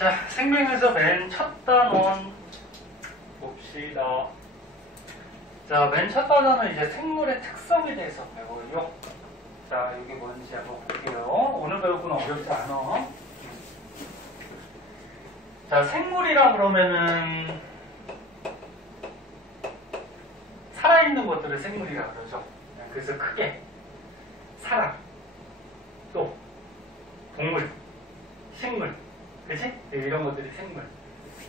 자, 생명에서 맨 첫 단원 봅시다. 자, 맨 첫 단원은 이제 생물의 특성에 대해서 배워요. 자, 이게 뭔지 한번 볼게요. 오늘 배울 건 어렵지 않아. 자, 생물이라 그러면은 살아있는 것들을 생물이라 그러죠. 그래서 크게 사람, 또 동물, 식물, 그치? 이런 것들이 생물.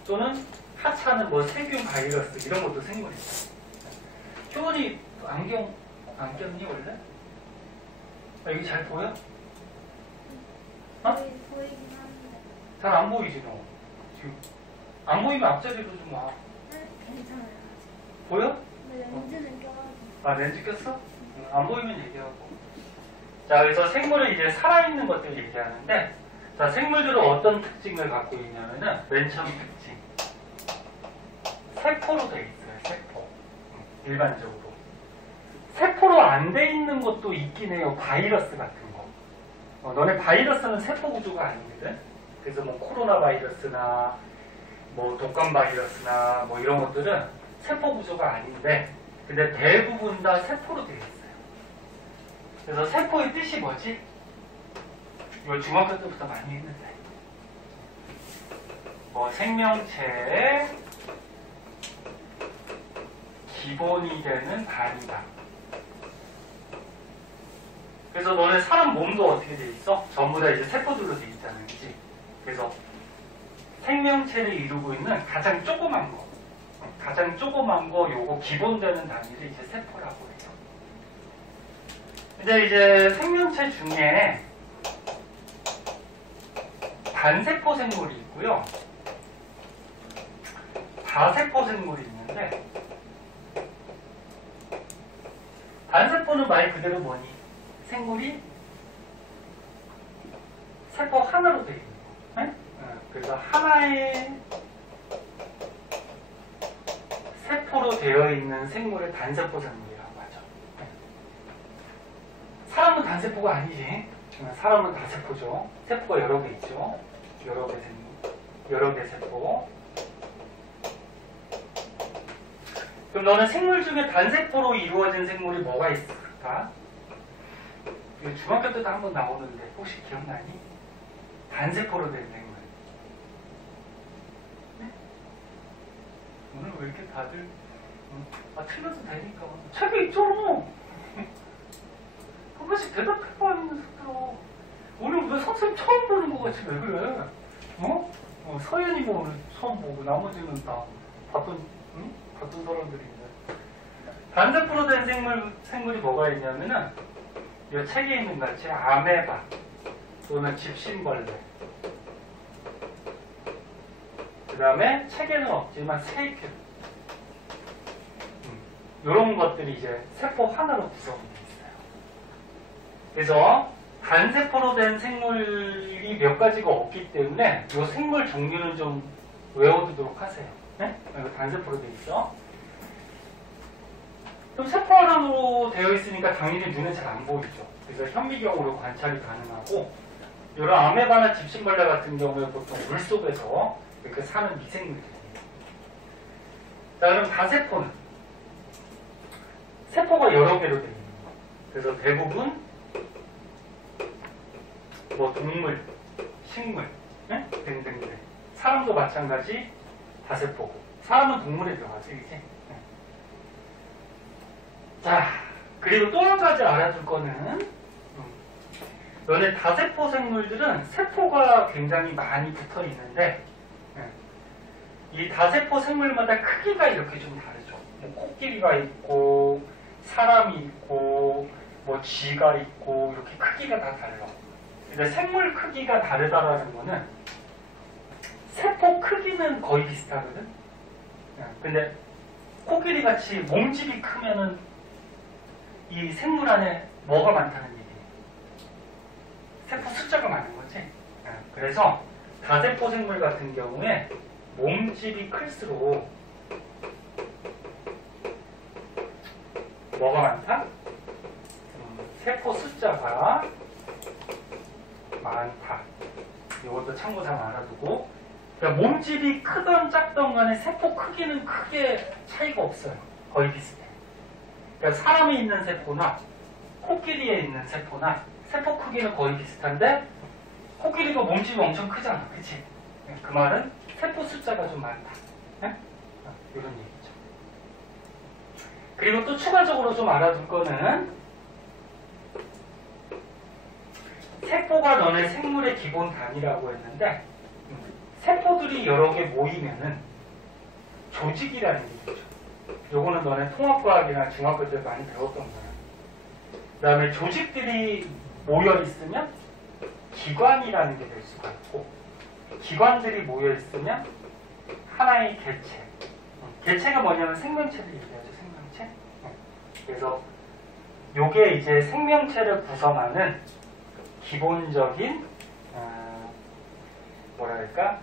또는 하찮은 뭐 세균, 바이러스 이런 것도 생물이죠. 효원이 안경 안 꼈니 원래? 여기 잘 보여? 어? 보이긴 하는데. 잘 안 보이지 너. 지금 안 보이면 앞자리로 좀 와. 괜찮아요. 보여? 근데 렌즈는 껴가지고. 아, 렌즈 꼈어? 안 보이면 얘기하고. 자, 그래서 생물은 이제 살아있는 것들 얘기하는데, 자, 생물들은 어떤 특징을 갖고 있냐면은, 맨 처음 특징. 세포로 돼 있어요, 세포. 일반적으로. 세포로 안 돼 있는 것도 있긴 해요, 바이러스 같은 거. 너네 바이러스는 세포 구조가 아니거든? 그래서 뭐 코로나 바이러스나, 뭐 독감 바이러스나, 뭐 이런 것들은 세포 구조가 아닌데, 근데 대부분 다 세포로 되어 있어요. 그래서 세포의 뜻이 뭐지? 이거 중학교 때부터 많이 했는데. 뭐 생명체의 기본이 되는 단위다. 그래서 너네 사람 몸도 어떻게 돼 있어? 전부 다 이제 세포들로 돼 있잖아, 그치? 그래서 생명체를 이루고 있는 가장 조그만 거. 가장 조그만 거 요거 기본 되는 단위를 이제 세포라고 해요. 근데 이제 생명체 중에 단세포 생물이 있고요. 다세포 생물이 있는데 단세포는 말 그대로 뭐니? 생물이 세포 하나로 되어 있는 거. 네? 그래서 하나의 세포로 되어 있는 생물을 단세포 생물이라고 하죠. 사람은 단세포가 아니지. 사람은 다세포죠. 세포가 여러 개 있죠. 여러 개 생물, 여러 개 세포. 그럼 너는 생물 중에 단세포로 이루어진 생물이 뭐가 있을까? 이거 중학교 때도 한번 나오는데 혹시 기억나니? 단세포로 된 생물. 네? 오늘 왜 이렇게 다들 틀려도 되니까 책에 있잖아. 한 번씩 대답해봐 하는 속도로. 오늘 왜 선생님 처음 보는 거 같이 왜 그래? 서연이 뭐 오늘 처음 보고 나머지는 다 봤던 사람들인데. 단세포로 된 생물이 뭐가 있냐면은 이 책에 있는 같이 아메바 또는 집신벌레, 그 다음에 책에는 없지만 세균, 이런 것들이 이제 세포 하나로 구성되어 있어요. 그래서 단세포로 된 생물이 몇 가지가 없기 때문에 이 생물 종류는 좀 외워두도록 하세요. 네? 이거 단세포로 되어 있어. 그럼 세포 하나로 되어 있으니까 당연히 눈에 잘 안 보이죠. 그래서 현미경으로 관찰이 가능하고, 이런 아메바나 집신벌레 같은 경우에 보통 물속에서 이렇게 사는 미생물들이에요. 자, 그럼 다세포는 세포가 여러 개로 되어 있는 거. 그래서 대부분 뭐 동물, 식물, 네? 등등등. 사람도 마찬가지 다세포고. 사람은 동물에 들어가죠, 이제. 네. 자, 그리고 또 한 가지 알아둘 거는, 너네 다세포 생물들은 세포가 굉장히 많이 붙어 있는데, 이 다세포 생물마다 크기가 이렇게 좀 다르죠. 뭐 코끼리가 있고, 사람이 있고, 뭐 쥐가 있고, 이렇게 크기가 다 달라. 근데 생물 크기가 다르다라는 거는 세포 크기는 거의 비슷하거든. 근데 코끼리 같이 몸집이 크면은 이 생물 안에 뭐가 많다는 얘기예요? 세포 숫자가 많은 거지. 그래서 다세포 생물 같은 경우에 몸집이 클수록 뭐가 많다? 세포 숫자가 많다. 이것도 참고삼아 알아두고, 그러니까 몸집이 크던 작던 간에 세포 크기는 크게 차이가 없어요. 거의 비슷해. 그러니까 사람이 있는 세포나 코끼리에 있는 세포나 세포 크기는 거의 비슷한데 코끼리도 몸집이 엄청 크잖아. 그치? 그 말은 세포 숫자가 좀 많다. 네? 이런 얘기죠. 그리고 또 추가적으로 좀 알아둘 거는 세포가 너네 생물의 기본 단위라고 했는데 세포들이 여러 개 모이면은 조직이라는 얘기죠. 요거는 너네 통합과학이나 중학교 때 많이 배웠던 거야. 그 다음에 조직들이 모여 있으면 기관이라는 게 될 수가 있고 기관들이 모여 있으면 하나의 개체. 개체가 뭐냐면 생명체를 얘기하죠. 생명체. 그래서 요게 이제 생명체를 구성하는 기본적인 뭐랄까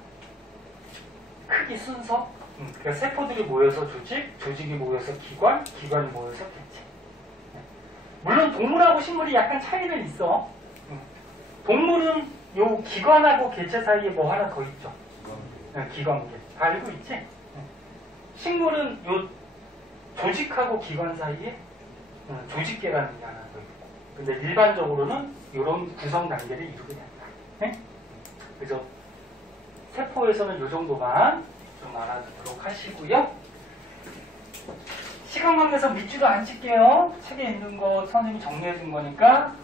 크기 순서. 그러니까 세포들이 모여서 조직, 조직이 모여서 기관, 기관이 모여서 개체. 물론 동물하고 식물이 약간 차이는 있어. 동물은 요 기관하고 개체 사이에 뭐 하나 더 있죠. 기관계. 다 알고 있지? 식물은 요 조직하고 기관 사이에 조직계라는 게 하나 더 있고. 근데 일반적으로는 이런 구성 단계를 이루게 된다. 네? 그래서 세포에서는 요 정도만 좀 알아두도록 하시고요. 시간 관계상 밑줄도 안 칠게요. 책에 있는 거 선생님이 정리해 준 거니까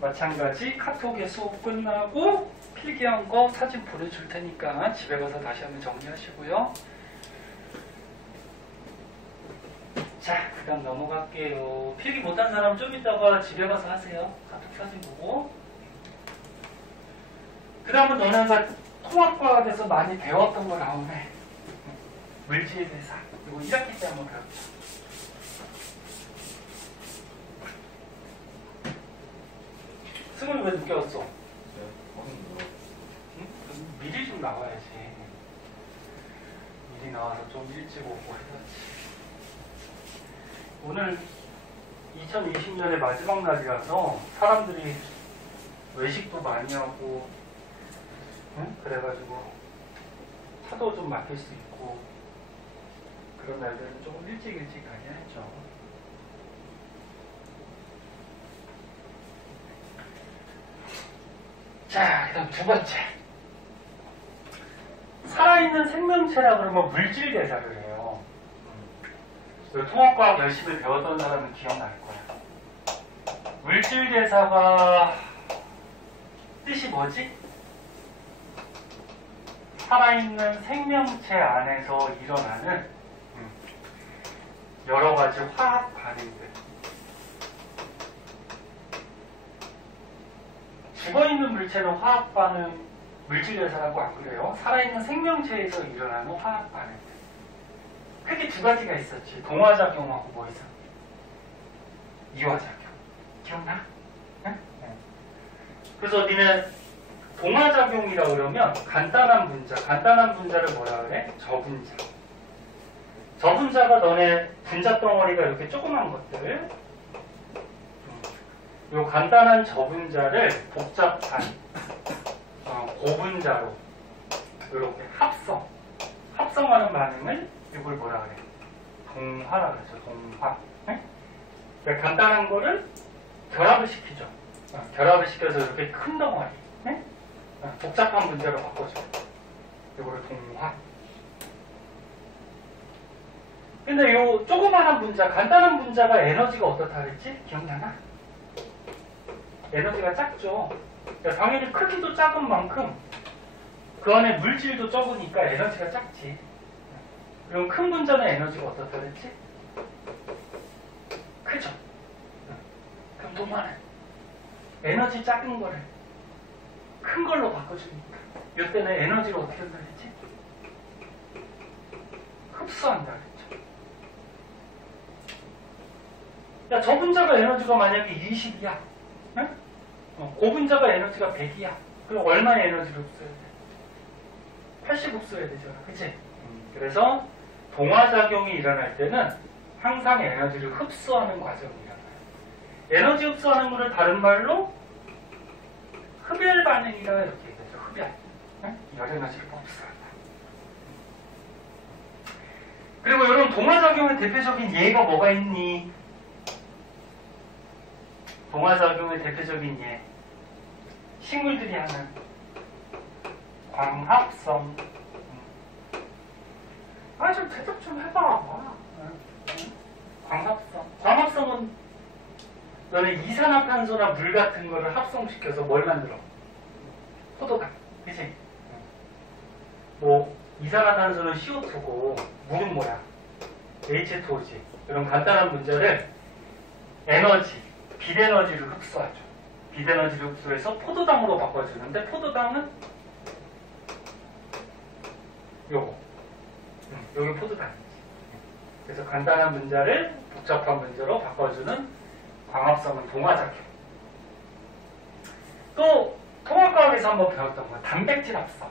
마찬가지 카톡에 수업 끝나고 필기한 거 사진 보내줄 테니까 집에 가서 다시 한번 정리하시고요. 자, 그 다음 넘어갈게요. 필기 못한 사람 좀 이따가 집에 가서 하세요. 카톡 사진 보고. 그 다음은 너네가 통합과학에서 많이 배웠던 거 나오네. 물질 대사. 이거 1학기 때 한번 배웠죠. 승훈이 왜 늦게 왔어? 응? 미리 좀 나와야지. 미리 나와서 좀 일찍 오고 해야지. 오늘 2020년의 마지막 날이라서 사람들이 외식도 많이 하고 응? 그래가지고 차도 좀 막힐 수 있고 그런 날들은 조금 일찍 다녀야죠. 자, 그 다음 두 번째. 살아있는 생명체라 그러면 물질 대사를 해요. 통합과학 열심히 배웠던 사람은 기억날 거야. 물질 대사가 뜻이 뭐지? 살아있는 생명체 안에서 일어나는 여러 가지 화학 반응들. 죽어있는 물체는 화학 반응, 물질 대사라고 안 그래요. 살아있는 생명체에서 일어나는 화학 반응들. 크게 두 가지가 있었지. 동화작용하고 뭐 있어? 이화작용. 기억나? 응? 그래서 니네 동화작용이라 그러면 간단한 분자를 뭐라 그래? 저분자. 저분자가 너네 분자 덩어리가 이렇게 조그만 것들. 요 간단한 저분자를 복잡한 고분자로 이렇게 합성하는 반응을 이걸 뭐라 그래? 동화라 그러죠. 동화. 네? 그러니까 간단한 거를 결합을 시키죠. 결합을 시켜서 이렇게 큰 덩어리. 네? 복잡한 분자로 바꿔줘. 이거를 동화. 근데 요 조그마한 분자, 간단한 분자가 에너지가 어떻다 그랬지? 기억나나? 에너지가 작죠. 그러니까 당연히 크기도 작은 만큼 그 안에 물질도 적으니까 에너지가 작지. 그럼 큰 분자는 에너지가 어떻다 그랬지? 크죠. 그럼 동화는 에너지 작은 거를 큰 걸로 바꿔주니까 이때는 에너지를 어떻게 한다 그랬지? 흡수한다 그랬죠. 야, 저 분자가 에너지가 만약에 20이야. 응? 고분자가 에너지가 100이야. 그럼 얼마의 에너지를 흡수해야 돼? 80 흡수해야 되잖아. 그치? 그래서 동화작용이 일어날 때는 항상 에너지를 흡수하는 과정이 일어나요. 에너지 흡수하는 것을 다른 말로 흡열 반응이라고 이렇게 얘기하죠. 흡열. 네? 열 에너지를 흡수한다. 그리고 이런 동화작용의 대표적인 예가 뭐가 있니? 동화작용의 대표적인 예. 식물들이 하는 광합성. 좀 대답 좀 해봐. 광합성. 광합성은 너네 이산화탄소나 물 같은 거를 합성시켜서 뭘 만들어? 포도당. 그치? 뭐, 이산화탄소는 CO2고, 물은 뭐야? H2O지. 이런 간단한 문제를 에너지, 빛에너지를 흡수하죠. 빛에너지를 흡수해서 포도당으로 바꿔주는데, 포도당은 요거. 요게 포도당이지. 그래서 간단한 문제를 복잡한 문제로 바꿔주는 광합성은 동화작용. 또 통합과학에서 한번 배웠던 거 단백질 합성.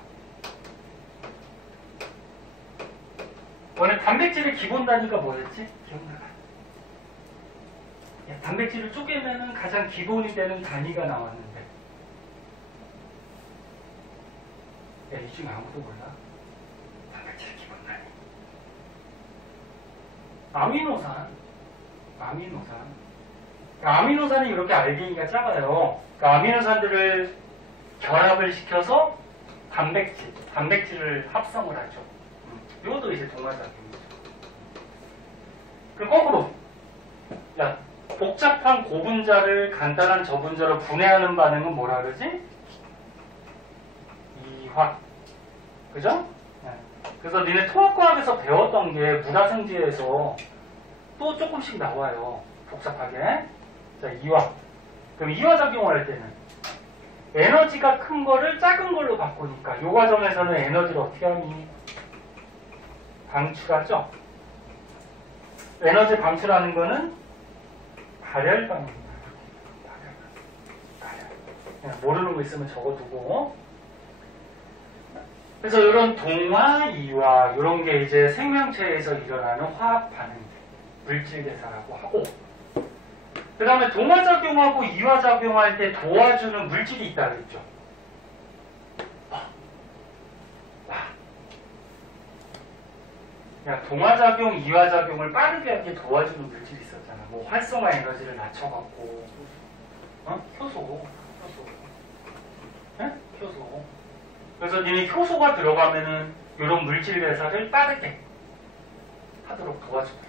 원래 단백질의 기본 단위가 뭐였지? 기억나나? 단백질을 쪼개면 가장 기본이 되는 단위가 나왔는데 이 중에 아무도 몰라? 단백질의 기본 단위 아미노산이 이렇게 알게인가 작아요. 그러니까 아미노산들을 결합을 시켜서 단백질을 합성을 하죠. 이것도 이제 동화작용이죠. 그럼 거꾸로, 야, 복잡한 고분자를 간단한 저분자로 분해하는 반응은 뭐라 그러지? 이화. 그죠? 그래서 니네 통합과학에서 배웠던 게 물화생지에서 또 조금씩 나와요. 복잡하게. 자, 이화. 그럼 이화작용을 할 때는 에너지가 큰 거를 작은 걸로 바꾸니까 이 과정에서는 에너지를 어떻게 하니? 방출하죠? 에너지 방출하는 거는 발열방입니다. 발열. 모르는 거 있으면 적어두고. 그래서 이런 동화, 이화, 이런 게 이제 생명체에서 일어나는 화학 반응들, 물질 대사라고 하고, 그 다음에 동화작용하고 이화작용할 때 도와주는 물질이 있다 그랬죠. 야, 동화작용, 이화작용을 빠르게 하게 도와주는 물질이 있었잖아. 뭐 활성화 에너지를 낮춰갖고, 효소. 네? 효소. 그래서 니네 효소가 들어가면은 이런 물질 대사를 빠르게 하도록 도와주더라.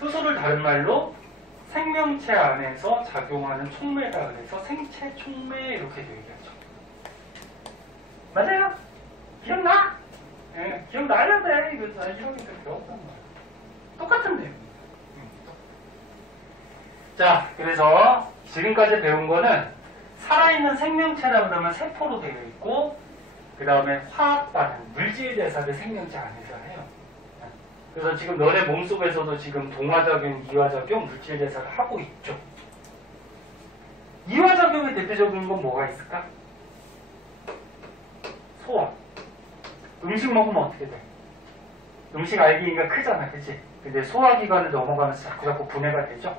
효소를 다른 말로 생명체 안에서 작용하는 촉매라 그래서 생체 촉매 이렇게도 얘기하죠. 맞아요? 기억나? 네, 기억나야 돼. 이거 다 1학년 때 배웠단 말이야. 똑같은 내용입니다. 자, 그래서 지금까지 배운 거는 살아있는 생명체라 그러면 세포로 되어 있고, 그 다음에 화학 반응, 물질 대사를 생명체 안에서 해요. 그래서 지금 너네 몸속에서도 지금 동화작용, 이화작용, 물질 대사를 하고 있죠. 이화작용의 대표적인 건 뭐가 있을까? 소화. 음식 먹으면 어떻게 돼? 음식 알기가 크잖아, 그치? 근데 소화기관을 넘어가면서 자꾸 분해가 되죠?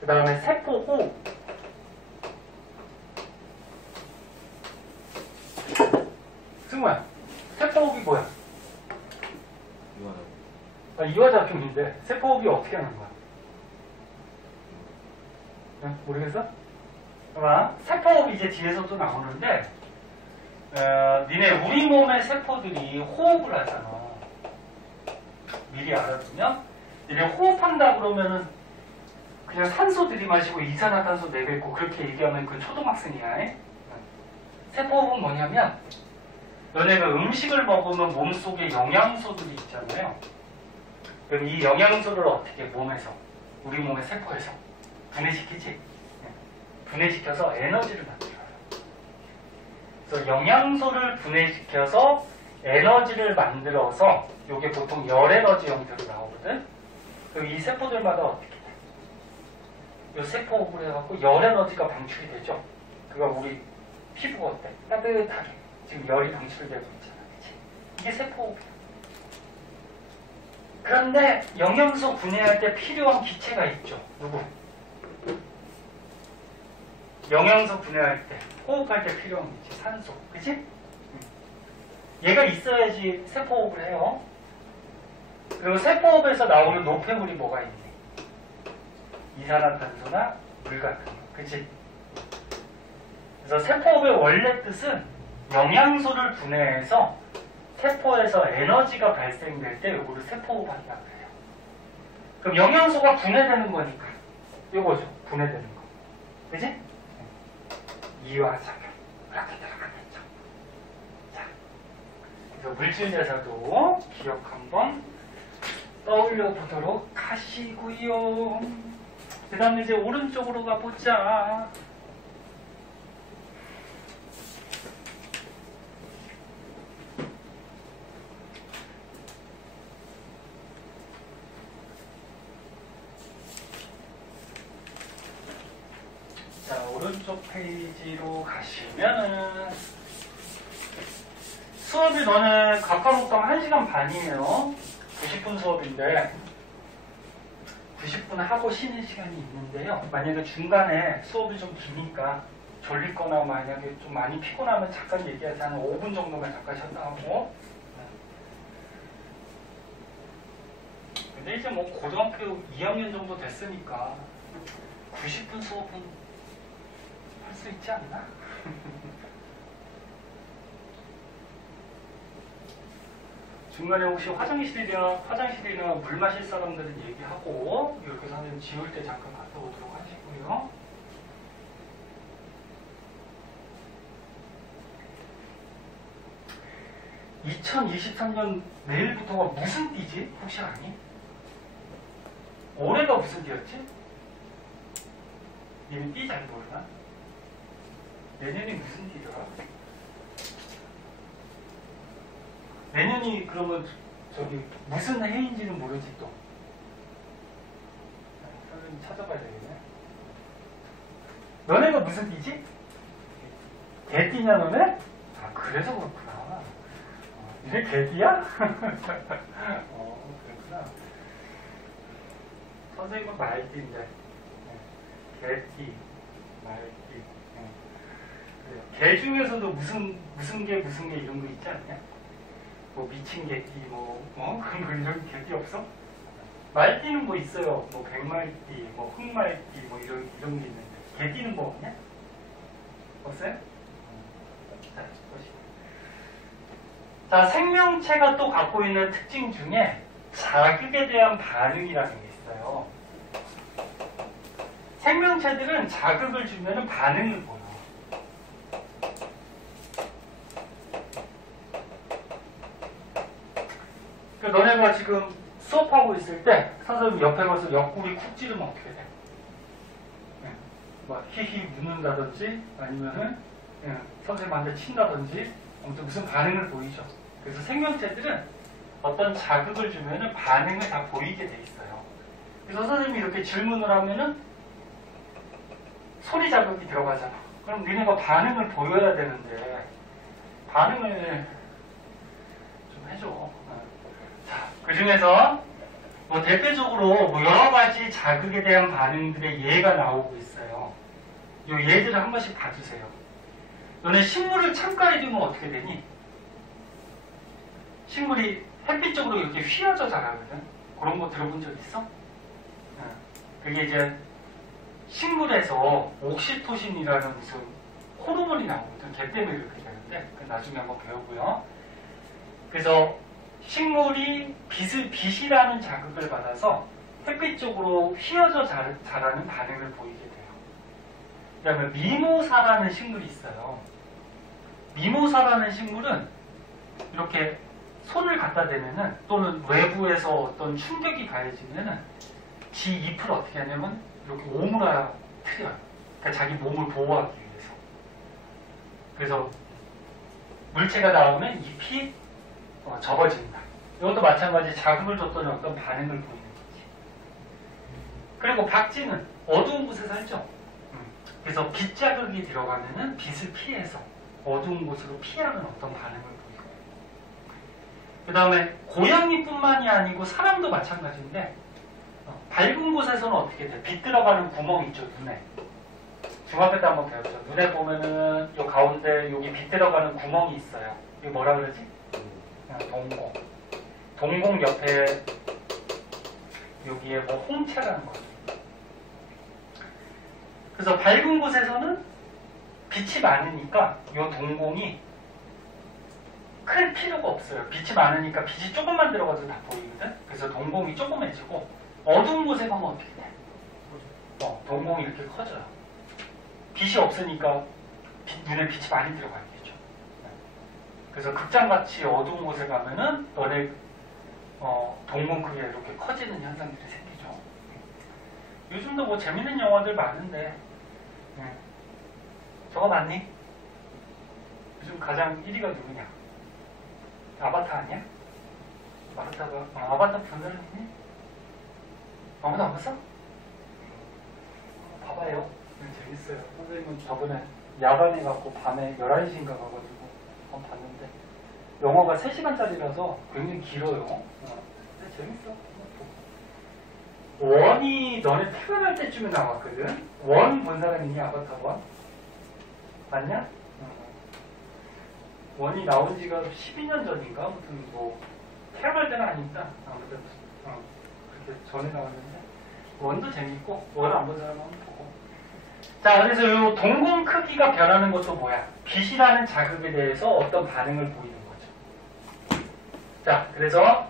그 다음에 세포 호흡. 승우야, 세포호흡이 뭐야? 이화작용인데 세포호흡이 어떻게 하는 거야? 모르겠어? 봐봐, 세포호흡이 이제 뒤에서도 나오는데 니네 우리 몸의 세포들이 호흡을 하잖아. 미리 알아두면 니네 호흡한다 그러면은 그냥 산소 들이마시고 이산화탄소 내뱉고 그렇게 얘기하면 그 초등학생이야. 세포호흡은 뭐냐면 너네가 음식을 먹으면 몸속에 영양소들이 있잖아요. 그럼 이 영양소를 어떻게 몸에서, 우리 몸의 세포에서 분해시키지? 분해시켜서 에너지를 만들어요. 그래서 영양소를 분해시켜서 에너지를 만들어서 이게 보통 열 에너지 형태로 나오거든. 그럼 이 세포들마다 어떻게 돼? 이 세포호흡을 해갖고 열 에너지가 방출이 되죠. 그거 우리 피부가 어때? 따뜻하게 지금 열이 방출되고 있잖아, 그치? 이게 세포호흡이야. 그런데 영양소 분해할 때 필요한 기체가 있죠. 누구? 영양소 분해할 때, 호흡할 때 필요한 기체, 산소, 그치? 얘가 있어야지 세포호흡을 해요. 그리고 세포호흡에서 나오는 노폐물이 뭐가 있니? 이산화탄소나 물 같은 거. 그치? 그래서 세포호흡의 원래 뜻은 영양소를 분해해서 세포에서 에너지가 발생될 때 요거를 세포호흡한다고 해요. 그럼 영양소가 분해되는 거니까 요거죠. 분해되는 거. 그치? 이화작용. 이렇게 들어가겠죠. 자, 그래서 물질대사도 기억 한번 떠올려 보도록 하시고요. 그 다음에 이제 오른쪽으로 가보자. 자, 오른쪽 페이지로 가시면은 수업이 너네 각과목당 1시간 반이에요. 90분 수업인데 90분 하고 쉬는 시간이 있는데요. 만약에 중간에 수업이 좀 기니까 졸리거나 만약에 좀 많이 피곤하면 잠깐 얘기해서 한 5분 정도만 잠깐 쉬었다 하고. 근데 이제 뭐 고등학교 2학년 정도 됐으니까 90분 수업은 할 수 있지 않나? 중간에 혹시 화장실이나 물 마실 사람들은 얘기하고 이렇게 선생님 지울 때 잠깐 갔다 오도록 하시고요. (2023년) 내일부터가 무슨 띠지? 혹시 아니? 올해가 무슨 띠였지? 얘는 띠 잘 모르나? 내년이 무슨 띠더라? 내년이 그러면 저기 무슨 해인지는 모르지 또. 선생님 찾아봐야 되겠네. 너네가 무슨 띠지? 개띠냐 너네? 아 그래서 그렇구나. 이게 개띠야? 그렇구나. 선생님은 말띠인데 개띠, 말띠. 개 중에서도 무슨 개 이런 거 있지 않냐? 뭐 미친 개띠 그런 거 이런 개띠 없어? 말띠는 뭐 있어요. 뭐 백말띠, 뭐 흑말띠 뭐 이런 게 있는데 개띠는 뭐 없냐? 없어요? 자, 보시고. 자, 생명체가 또 갖고 있는 특징 중에 자극에 대한 반응이라는 게 있어요. 생명체들은 자극을 주면 반응을 보여. 너네가 지금 수업하고 있을 때 선생님 옆에 가서 옆구리 쿡 찌르면 어떻게 돼? 막 히히 웃는다든지 아니면은 선생님한테 친다든지 아무튼 무슨 반응을 보이죠. 그래서 생명체들은 어떤 자극을 주면은 반응을 다 보이게 돼 있어요. 그래서 선생님이 이렇게 질문을 하면은 소리 자극이 들어가잖아. 그럼 니네가 반응을 보여야 되는데 반응을 좀 해줘. 자, 그 중에서 뭐 대표적으로 뭐 여러 가지 자극에 대한 반응들의 예가 나오고 있어요. 이 예들을 한 번씩 봐주세요. 너네 식물을 창가에 두면 어떻게 되니? 식물이 햇빛 쪽으로 이렇게 휘어져 자라거든. 그런 거 들어본 적 있어? 그게 이제 식물에서 옥시토신이라는 무슨 호르몬이 나오거든. 걔 때문에 이렇게 되는데 나중에 한번 배우고요. 그래서 식물이 빛이라는 자극을 받아서 햇빛 쪽으로 휘어져 자라는 반응을 보이게 돼요. 그 다음에 미모사라는 식물이 있어요. 미모사라는 식물은 이렇게 손을 갖다 대면은 또는 외부에서 어떤 충격이 가해지면은 지 잎을 어떻게 하냐면 이렇게 오므라뜨려요. 그러니까 자기 몸을 보호하기 위해서. 그래서 물체가 나오면 잎이 접어진다. 이것도 마찬가지 자극을 줬더니 어떤 반응을 보이는 거지. 그리고 박쥐는 어두운 곳에 살죠. 그래서 빛 자극이 들어가면은 빛을 피해서 어두운 곳으로 피하는 어떤 반응을 보이고. 그 다음에 고양이뿐만이 아니고 사람도 마찬가지인데 밝은 곳에서는 어떻게 돼? 빛 들어가는 구멍 있죠, 눈에. 중학교 때 한번 배웠죠. 눈에 보면은 요 가운데 여기 빛 들어가는 구멍이 있어요. 이거 뭐라 그러지? 동공. 동공 옆에 여기에 뭐 홍채라는 거. 그래서 밝은 곳에서는 빛이 많으니까 이 동공이 클 필요가 없어요. 빛이 많으니까 빛이 조금만 들어가도 다 보이거든. 그래서 동공이 조그매지고 어두운 곳에 가면 어떻게 돼? 동공이 이렇게 커져요. 빛이 없으니까 눈에 빛이 많이 들어가겠죠. 그래서 극장같이 어두운 곳에 가면은 너네 동공 크기가 이렇게 커지는 현상들이 생기죠. 요즘도 뭐 재밌는 영화들 많은데 저거 맞니? 요즘 가장 1위가 누구냐? 아바타 아니야? 아바타 본 사람 있니? 아무도 안 봤어? 봐봐요. 재밌어요. 선생님은 저번에 야간에 갖고 밤에 11시인가 가가지고 한번 봤는데 영화가 3시간짜리라서 굉장히 길어요. 근데 재밌어. 원이 너네 태어날 때쯤에 나왔거든. 원 본 사람 있니? 아바타 원? 맞냐? 원이 나온 지가 12년 전인가? 아무튼 뭐 태어날 때는 아니다. 아무튼 그렇게 전에 나왔는데 원도 재밌고 원 안 본 사람은 한번 보고. 자, 그래서 이 동공 크기가 변하는 것도 뭐야? 빛이라는 자극에 대해서 어떤 반응을 보이는 거죠. 자, 그래서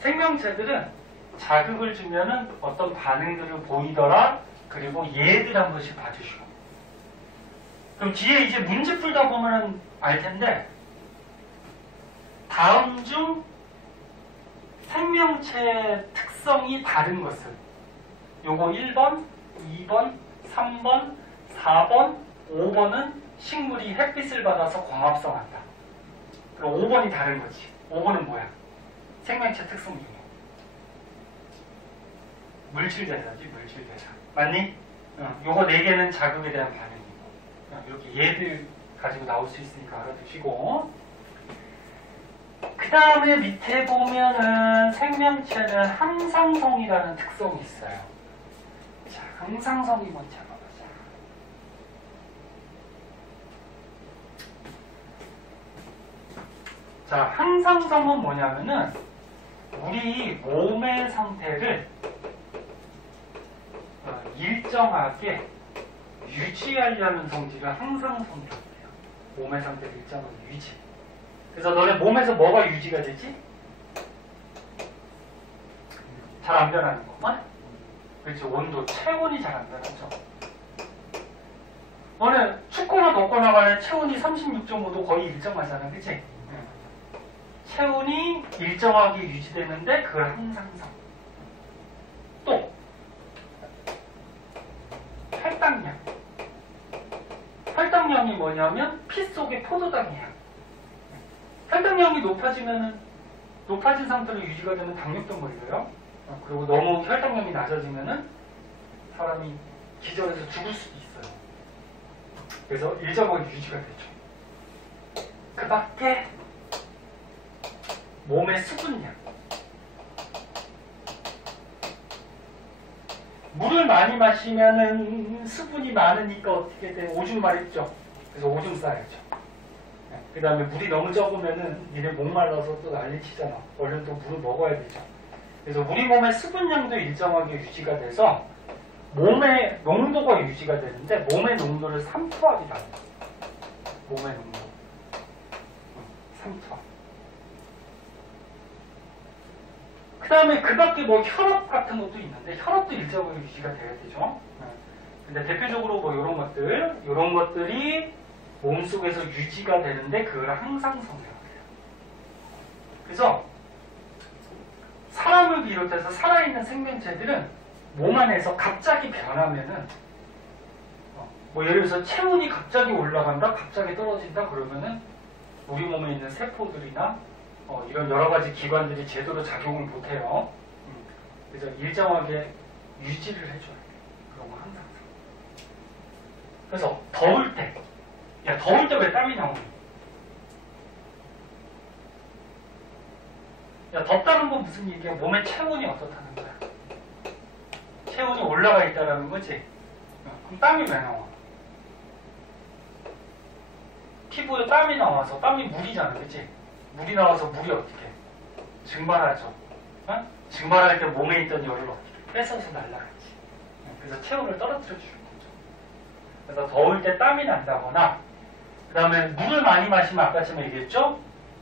생명체들은 자극을 주면은 어떤 반응들을 보이더라. 그리고 얘들 한 번씩 봐주시고. 그럼 뒤에 이제 문제 풀다 보면 알 텐데, 다음 중 생명체 특성이 다른 것은 요거 1번, 2번, 3번, 4번, 5번은 식물이 햇빛을 받아서 광합성한다. 그럼 5번이 다른 거지. 5번은 뭐야? 생명체 특성 중에 물질대사지, 물질대사. 맞니? 요거 4개는 자극에 대한 반응이고, 이렇게 얘들 가지고 나올 수 있으니까 알아두시고. 그 다음에 밑에 보면은 생명체는 항상성이라는 특성이 있어요. 자, 항상성이 뭔지 한번 보자. 자, 항상성은 뭐냐면은 우리 몸의 상태를 일정하게 유지하려는 성질을 항상성이라고 해요. 몸의 상태를 일정하게 유지. 그래서 너네 몸에서 뭐가 유지가 되지? 잘 안 변하는 거. 그렇지, 온도, 체온이 잘 안 변하죠. 너네 춥거나 덥거나 간에 체온이 36.5도 거의 일정하잖아, 그치? 체온이 일정하게 유지되는데 그걸 항상성. 또 혈당량. 혈당량이 뭐냐면 피 속의 포도당이야. 혈당량이 높아진 상태로 유지가 되면 당뇨병 걸려요. 그리고 너무 혈당량이 낮아지면은 사람이 기절해서 죽을 수도 있어요. 그래서 일정하게 유지가 되죠. 그 밖에 몸의 수분량. 물을 많이 마시면은 수분이 많으니까 어떻게 돼? 오줌 마렵죠. 그래서 오줌 싸야죠. 그 다음에 물이 너무 적으면은 니네 목말라서 또 난리치잖아. 얼른 또 물을 먹어야 되죠. 그래서 우리 몸의 수분량도 일정하게 유지가 돼서 몸의 농도가 유지가 되는데 몸의 농도를 3토압이다. 몸의 농도 3토압. 그 다음에 그 밖에 뭐 혈압 같은 것도 있는데 혈압도 일정하게 유지가 돼야 되죠. 근데 대표적으로 뭐 이런 것들이 몸속에서 유지가 되는데 그걸 항상성이라고 해요. 그래서 사람을 비롯해서 살아있는 생명체들은 몸 안에서 갑자기 변하면은 뭐 예를 들어서 체온이 갑자기 올라간다, 갑자기 떨어진다 그러면은 우리 몸에 있는 세포들이나 이런 여러 가지 기관들이 제대로 작용을 못해요. 그래서 일정하게 유지를 해줘야 돼요. 그런 거 항상. 그래서 더울 때, 야 더울 때 왜 땀이 나오니? 야 덥다는 건 무슨 얘기야? 몸의 체온이 어떻다는 거야? 체온이 올라가 있다라는 거지? 그럼 땀이 왜 나와? 피부에 땀이 나와서 땀이 물이잖아, 그치? 물이 나와서 물이 어떻게 증발하죠. 어? 증발할 때 몸에 있던 열을 어떻게 뺏어서 날라가지. 그래서 체온을 떨어뜨려 주는 거죠. 그래서 더울 때 땀이 난다거나 그 다음에 물을 많이 마시면 아까처럼 얘기했죠.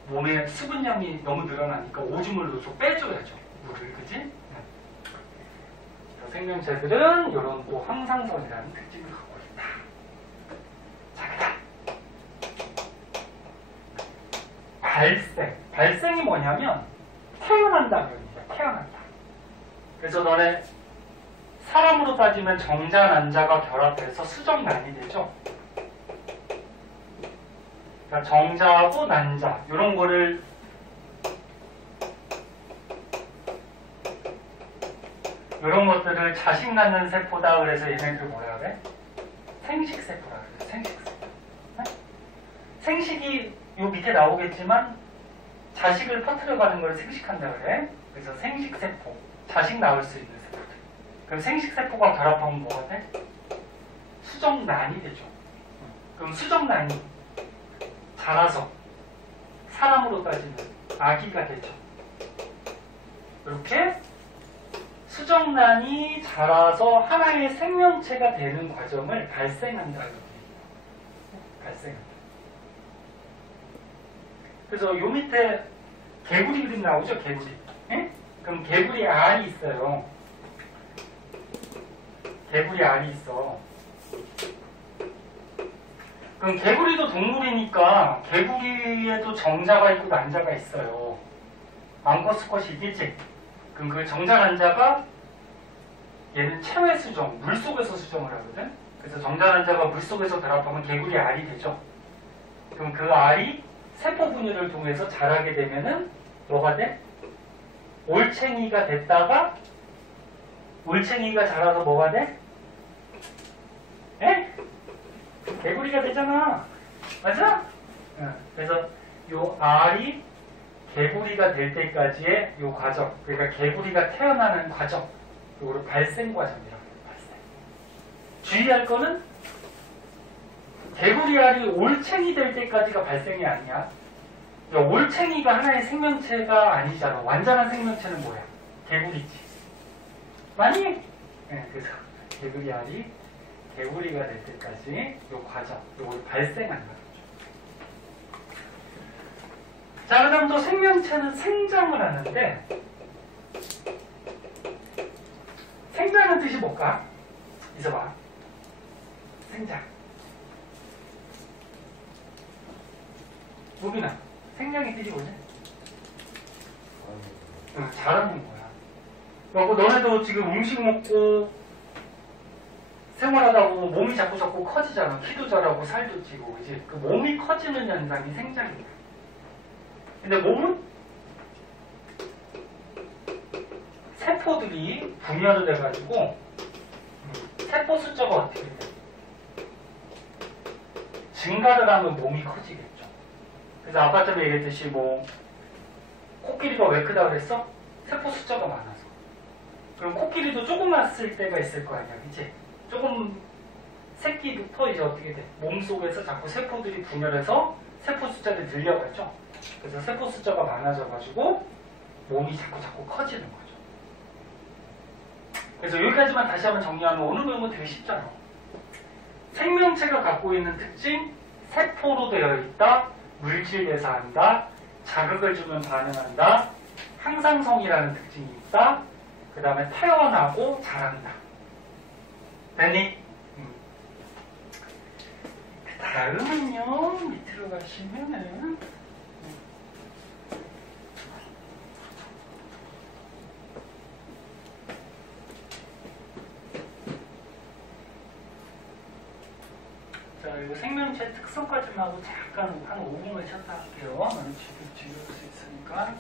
몸에 수분량이 너무 늘어나니까 오줌을 좀 빼줘야죠. 물을, 그지? 생명체들은 이런 또 항상성이라는 특징을 갖고 있다. 자, 그다음 발생. 발생이 뭐냐면 태어난다 그럽니다. 태어난다. 그래서 너네 사람으로 따지면 정자, 난자가 결합해서 수정난이 되죠. 그러니까 정자하고 난자 이런 거를 이런 것들을 자식 낳는 세포다 그래서 얘네들 뭐라 그래? 생식세포라 그래. 생식세포. 네? 생식이 요 밑에 나오겠지만 자식을 퍼뜨려가는 걸 생식한다 그래. 그래서 생식세포. 자식 낳을 수 있는 세포들. 그럼 생식세포가 결합하면 뭐가 돼? 수정난이 되죠. 그럼 수정난이 자라서 사람으로 따지면 아기가 되죠. 이렇게 수정란이 자라서 하나의 생명체가 되는 과정을 발생한다고 합니다. 발생한다. 그래서 요 밑에 개구리 그림 나오죠? 개구리. 예? 그럼 개구리 알이 있어요. 개구리 알이 있어. 그럼 개구리도 동물이니까 개구리에도 정자가 있고 난자가 있어요. 암컷 수컷이 있겠지? 그럼 그 정자 난자가 얘는 체외 수정, 물속에서 수정을 하거든? 그래서 정자 난자가 물속에서 결합하면 개구리 알이 되죠. 그럼 그 알이 세포 분열을 통해서 자라게 되면은 뭐가 돼? 올챙이가 됐다가 올챙이가 자라서 뭐가 돼? 에? 개구리가 되잖아. 맞아? 그래서 요 알이 개구리가 될 때까지의 요 과정, 그러니까 개구리가 태어나는 과정, 요거를 발생 과정이라고 해요. 발생. 주의할 거는 개구리 알이 올챙이 될 때까지가 발생이 아니야. 그러니까 올챙이가 하나의 생명체가 아니잖아. 완전한 생명체는 뭐야? 개구리지. 많이? 네, 그래서 개구리 알이 개구리가 될 때까지 요 과정, 요걸 발생한다. 자, 그 다음 또 생명체는 생장을 하는데, 생장은 뜻이 뭘까? 있어봐. 생장. 무빈아, 생장의 뜻이 뭐지? 자라는 거야. 그리고 너네도 지금 음식 먹고 생활하다 보면 몸이 자꾸 커지잖아. 키도 자라고 살도 찌고, 그지? 그 몸이 커지는 현상이 생장이야. 근데 몸은 세포들이 분열을 해가지고 세포 숫자가 어떻게 돼? 증가를 하면 몸이 커지겠죠. 그래서 아까 전에 얘기했듯이 뭐 코끼리가 왜 크다 그랬어? 세포 숫자가 많아서. 그럼 코끼리도 조그맣을 때가 있을 거 아니야, 그치? 조금 새끼부터 이제 어떻게 돼? 몸속에서 자꾸 세포들이 분열해서 세포 숫자를 늘려가죠. 그래서 세포 숫자가 많아져가지고 몸이 자꾸 커지는 거죠. 그래서 여기까지만 다시 한번 정리하면 오늘 배운 건 되게 쉽잖아. 생명체가 갖고 있는 특징, 세포로 되어 있다, 물질 대사한다, 자극을 주면 반응한다, 항상성이라는 특징이 있다, 그 다음에 태어나고 자란다. 됐니? 그 다음은요, 밑으로 가시면은 자, 이거 생명체 특성까지만 하고 잠깐 한 5분만 쉬었다 할게요. 나는 지금 지울 수 있으니까.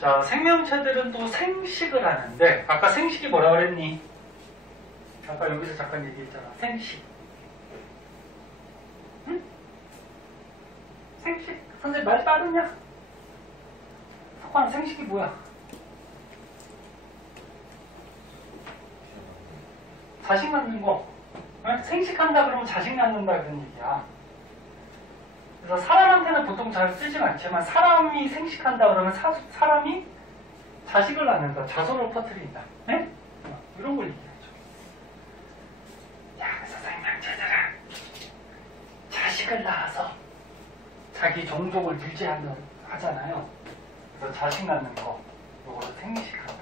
자, 생명체들은 또 생식을 하는데, 아까 생식이 뭐라 그랬니? 아까 여기서 잠깐 얘기했잖아. 생식. 응? 생식. 선생님 말 빠르냐? 석환, 생식이 뭐야? 자식 낳는 거. 생식한다 그러면 자식 낳는다 그런 얘기야. 그래서 사람한테는 보통 잘 쓰진 않지만 사람이 생식한다 그러면 사람이 자식을 낳는다. 자손을 퍼뜨린다. 네? 이런 걸 얘기하죠. 야, 그래서 생명체들은 자식을 낳아서 자기 종족을 유지하잖아요. 그래서 자식 낳는 거, 이거를 생식한다.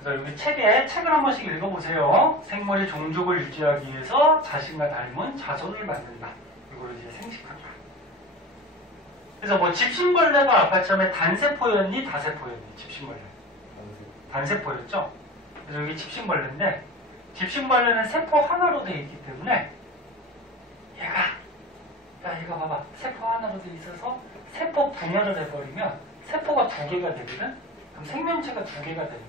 그래서 여기 책을 한 번씩 읽어보세요. 생물의 종족을 유지하기 위해서 자신과 닮은 자손을 만든다. 이걸 이제 생식한다. 그래서 뭐 집신벌레가 아까처럼 단세포였니? 다세포였니? 집신벌레. 단세포였죠? 그래서 여기 집신벌레인데, 집신벌레는 세포 하나로 되어 있기 때문에, 얘가 봐봐. 세포 하나로 되어 있어서 세포 분열을 해버리면 세포가 두 개가 되거든? 그럼 생명체가 두 개가 되는 거야.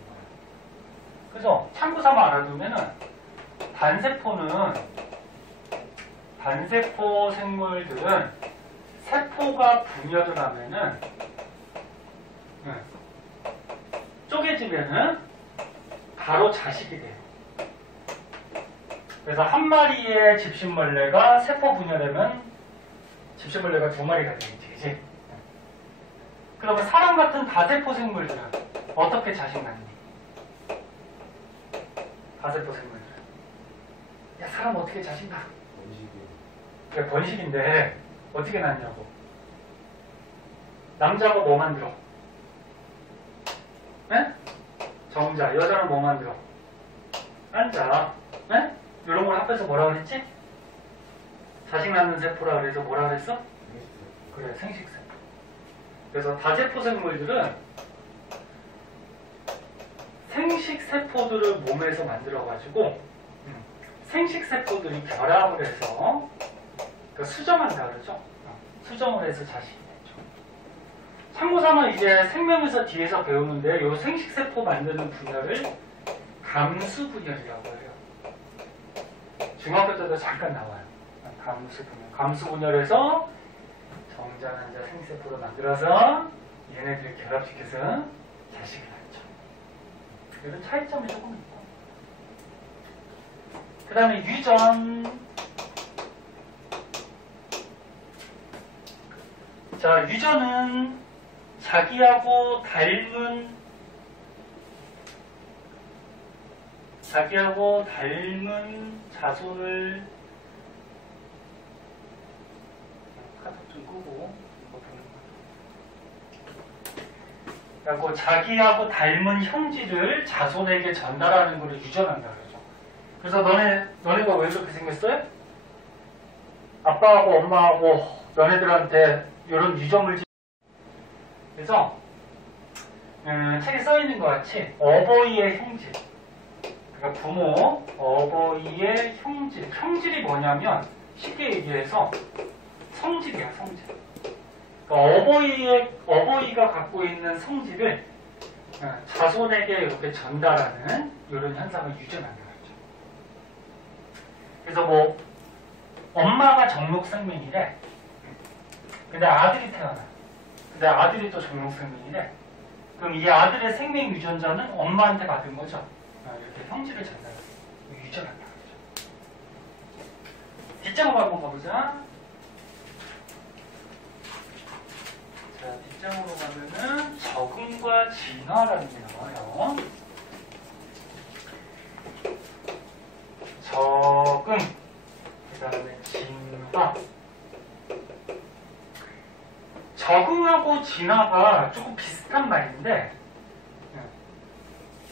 그래서 참고 삼아 알아두면은 단세포 생물들은 세포가 분열을 하면은 쪼개지면은 바로 자식이 돼요. 그래서 한 마리의 집신벌레가 세포 분열하면 집신벌레가 두 마리가 되겠지, 그치? 그러면 사람 같은 다세포 생물들은 어떻게 자식 낳니? 다세포 생물들. 야, 사람 어떻게 자식 낳아? 그래, 번식인데 어떻게 낳냐고. 남자가 뭐 만들어? 네? 정자. 여자는 뭐 만들어? 난자. 네? 이런 걸 합해서 뭐라 그랬지? 자식 낳는 세포라 그래서 뭐라 그랬어? 그래, 생식세포. 그래서 다세포 생물들은 생식세포들을 몸에서 만들어가지고 생식세포들이 결합을 해서 그러니까 수정한다 그러죠? 수정을 해서 자식이 되죠. 참고삼아 이제 생명에서 뒤에서 배우는데 이 생식세포 만드는 분야를 감수분열이라고 해요. 중학교 때도 잠깐 나와요. 감수분열. 감수분열에서 정자, 난자, 생식세포를 만들어서 얘네들을 결합시켜서 자식을 낳죠. 이런 차이점이 조금 있고. 그 다음에 유전. 자, 유전은 자기하고 닮은 자손을 카드 좀 끄고 이거 보는 거. 그리고 자기하고 닮은 형질을 자손에게 전달하는 것을 유전한다 그러죠. 그래서 너네가 왜 그렇게 생겼어요? 아빠하고 엄마하고 너네들한테 이런 유전물질. 그래서 책에 써 있는 것 같이 어버이의 형질. 그러니까 부모, 어버이의 형질. 형질이 뭐냐면 쉽게 얘기해서 성질이야, 성질. 그러니까 어버이가 갖고 있는 성질을 자손에게 이렇게 전달하는 이런 현상을 유전한다 그러죠. 그래서 뭐 엄마가 정록생명이래. 근데 아들이 태어나. 근데 아들이 또 정록생명이래. 그럼 이 아들의 생명 유전자는 엄마한테 받은 거죠. 이렇게 형질을 전달해서 유전한다 그러죠. 뒷장으로 한번 가보자. 자, 뒷장으로 가면은 적응과 진화라는 게 나와요. 적응, 그 다음에 진화. 적응하고 진화가 조금 비슷한 말인데,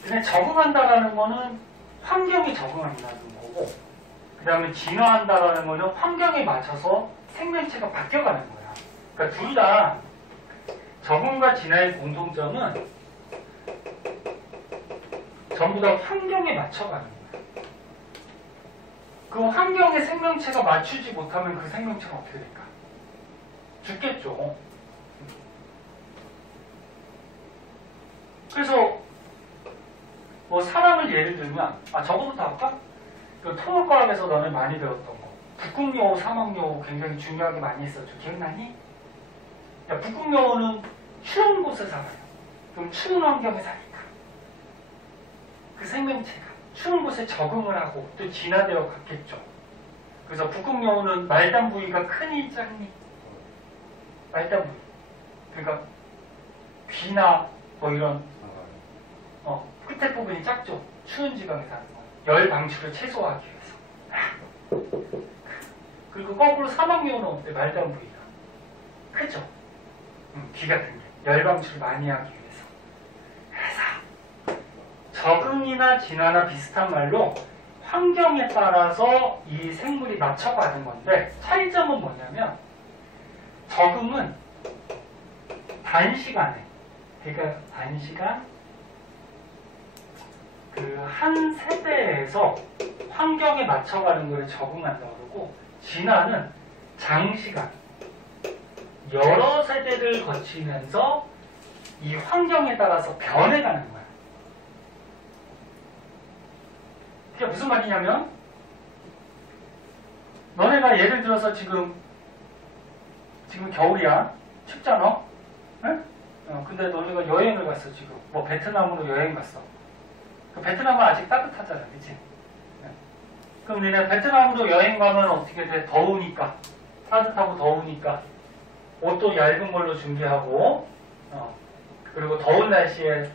근데 적응한다라는 거는 환경에 적응한다는 거고, 그 다음에 진화한다라는 거는 환경에 맞춰서 생명체가 바뀌어가는 거야. 그러니까 둘 다 적응과 진화의 공통점은 전부 다 환경에 맞춰가는 거야. 그 환경에 생명체가 맞추지 못하면 그 생명체가 어떻게 될까? 죽겠죠. 그래서 뭐 사람을 예를 들면 저거부터 할까? 그 토목과학에서 너네 많이 배웠던 거 북극여우, 사막여우 굉장히 중요하게 많이 했었죠. 기억나니? 야, 북극여우는 추운 곳에 살아요. 그럼 추운 환경에 사니까 그 생명체가 추운 곳에 적응을 하고 또 진화되어 갔겠죠. 그래서 북극여우는 말단 부위가 크니 작니? 말단 부위. 그러니까 귀나 뭐 이런 끝에 부분이 작죠. 추운 지방에 사는 거. 열 방출을 최소화하기 위해서. 그리고 거꾸로 사막여우는 어때? 말단 부위가 크죠. 귀 같은 게 열 방출을 많이 하기 위해서. 그래서 적응이나 진화나 비슷한 말로 환경에 따라서 이 생물이 맞춰가는 건데 차이점은 뭐냐면 적응은 단시간에 그러니까 단시간 그 한 세대에서 환경에 맞춰가는 걸 적응한다고 그러고 진화는 장시간 여러 세대를 거치면서 이 환경에 따라서 변해가는 거야. 그게 무슨 말이냐면 너네가 예를 들어서 지금 겨울이야. 춥잖아. 응? 근데 너네가 여행을 갔어 지금. 뭐 베트남으로 여행 갔어. 그 베트남은 아직 따뜻하잖아. 그치? 그럼 우리는 베트남으로 여행 가면 어떻게 돼? 더우니까. 따뜻하고 더우니까. 옷도 얇은 걸로 준비하고 그리고 더운 날씨에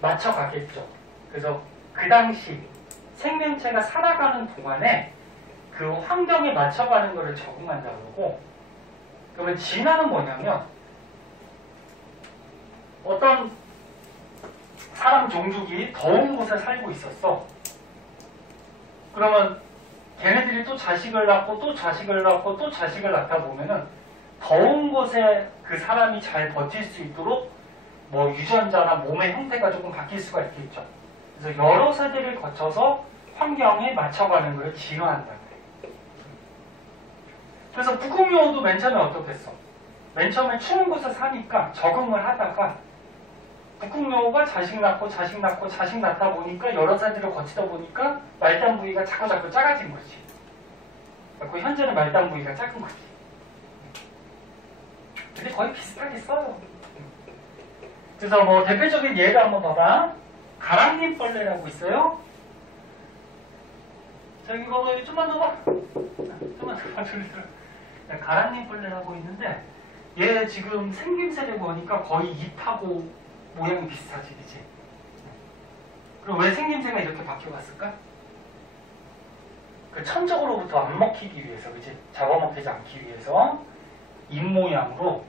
맞춰 가겠죠. 그래서 그 당시 생명체가 살아가는 동안에 그 환경에 맞춰가는 것을 적응한다고 그러고 그러면 진화는 뭐냐면 어떤 사람 종족이 더운 곳에 살고 있었어. 그러면 걔네들이 또 자식을 낳고 또 자식을 낳고 또 자식을 낳다 보면은 더운 곳에 그 사람이 잘 버틸 수 있도록 뭐 유전자나 몸의 형태가 조금 바뀔 수가 있겠죠. 그래서 여러 세대를 거쳐서 환경에 맞춰가는 걸 진화한다. 그래서 북극여우도 맨 처음에 어떻겠어? 맨 처음에 추운 곳에 사니까 적응을 하다가 북극여우가 자식 낳고 자식 낳고 자식 낳다 보니까 여러 세대를 거치다 보니까 말단 부위가 자꾸 작아진 거지. 그 현재는 말단 부위가 작은 거지. 근데 거의 비슷하게 써요. 그래서 뭐 대표적인 예를 한번 봐봐. 가랑잎벌레라고 있어요. 자, 이거 좀만 더 봐. 좀만 더 봐. 가랑잎벌레라고 있는데 얘 지금 생김새를 보니까 거의 잎하고 모양이 비슷하지, 그치? 그럼 왜 생김새가 이렇게 바뀌어갔을까? 그 천적으로부터 안 먹히기 위해서, 그치? 잡아먹히지 않기 위해서 잎 모양으로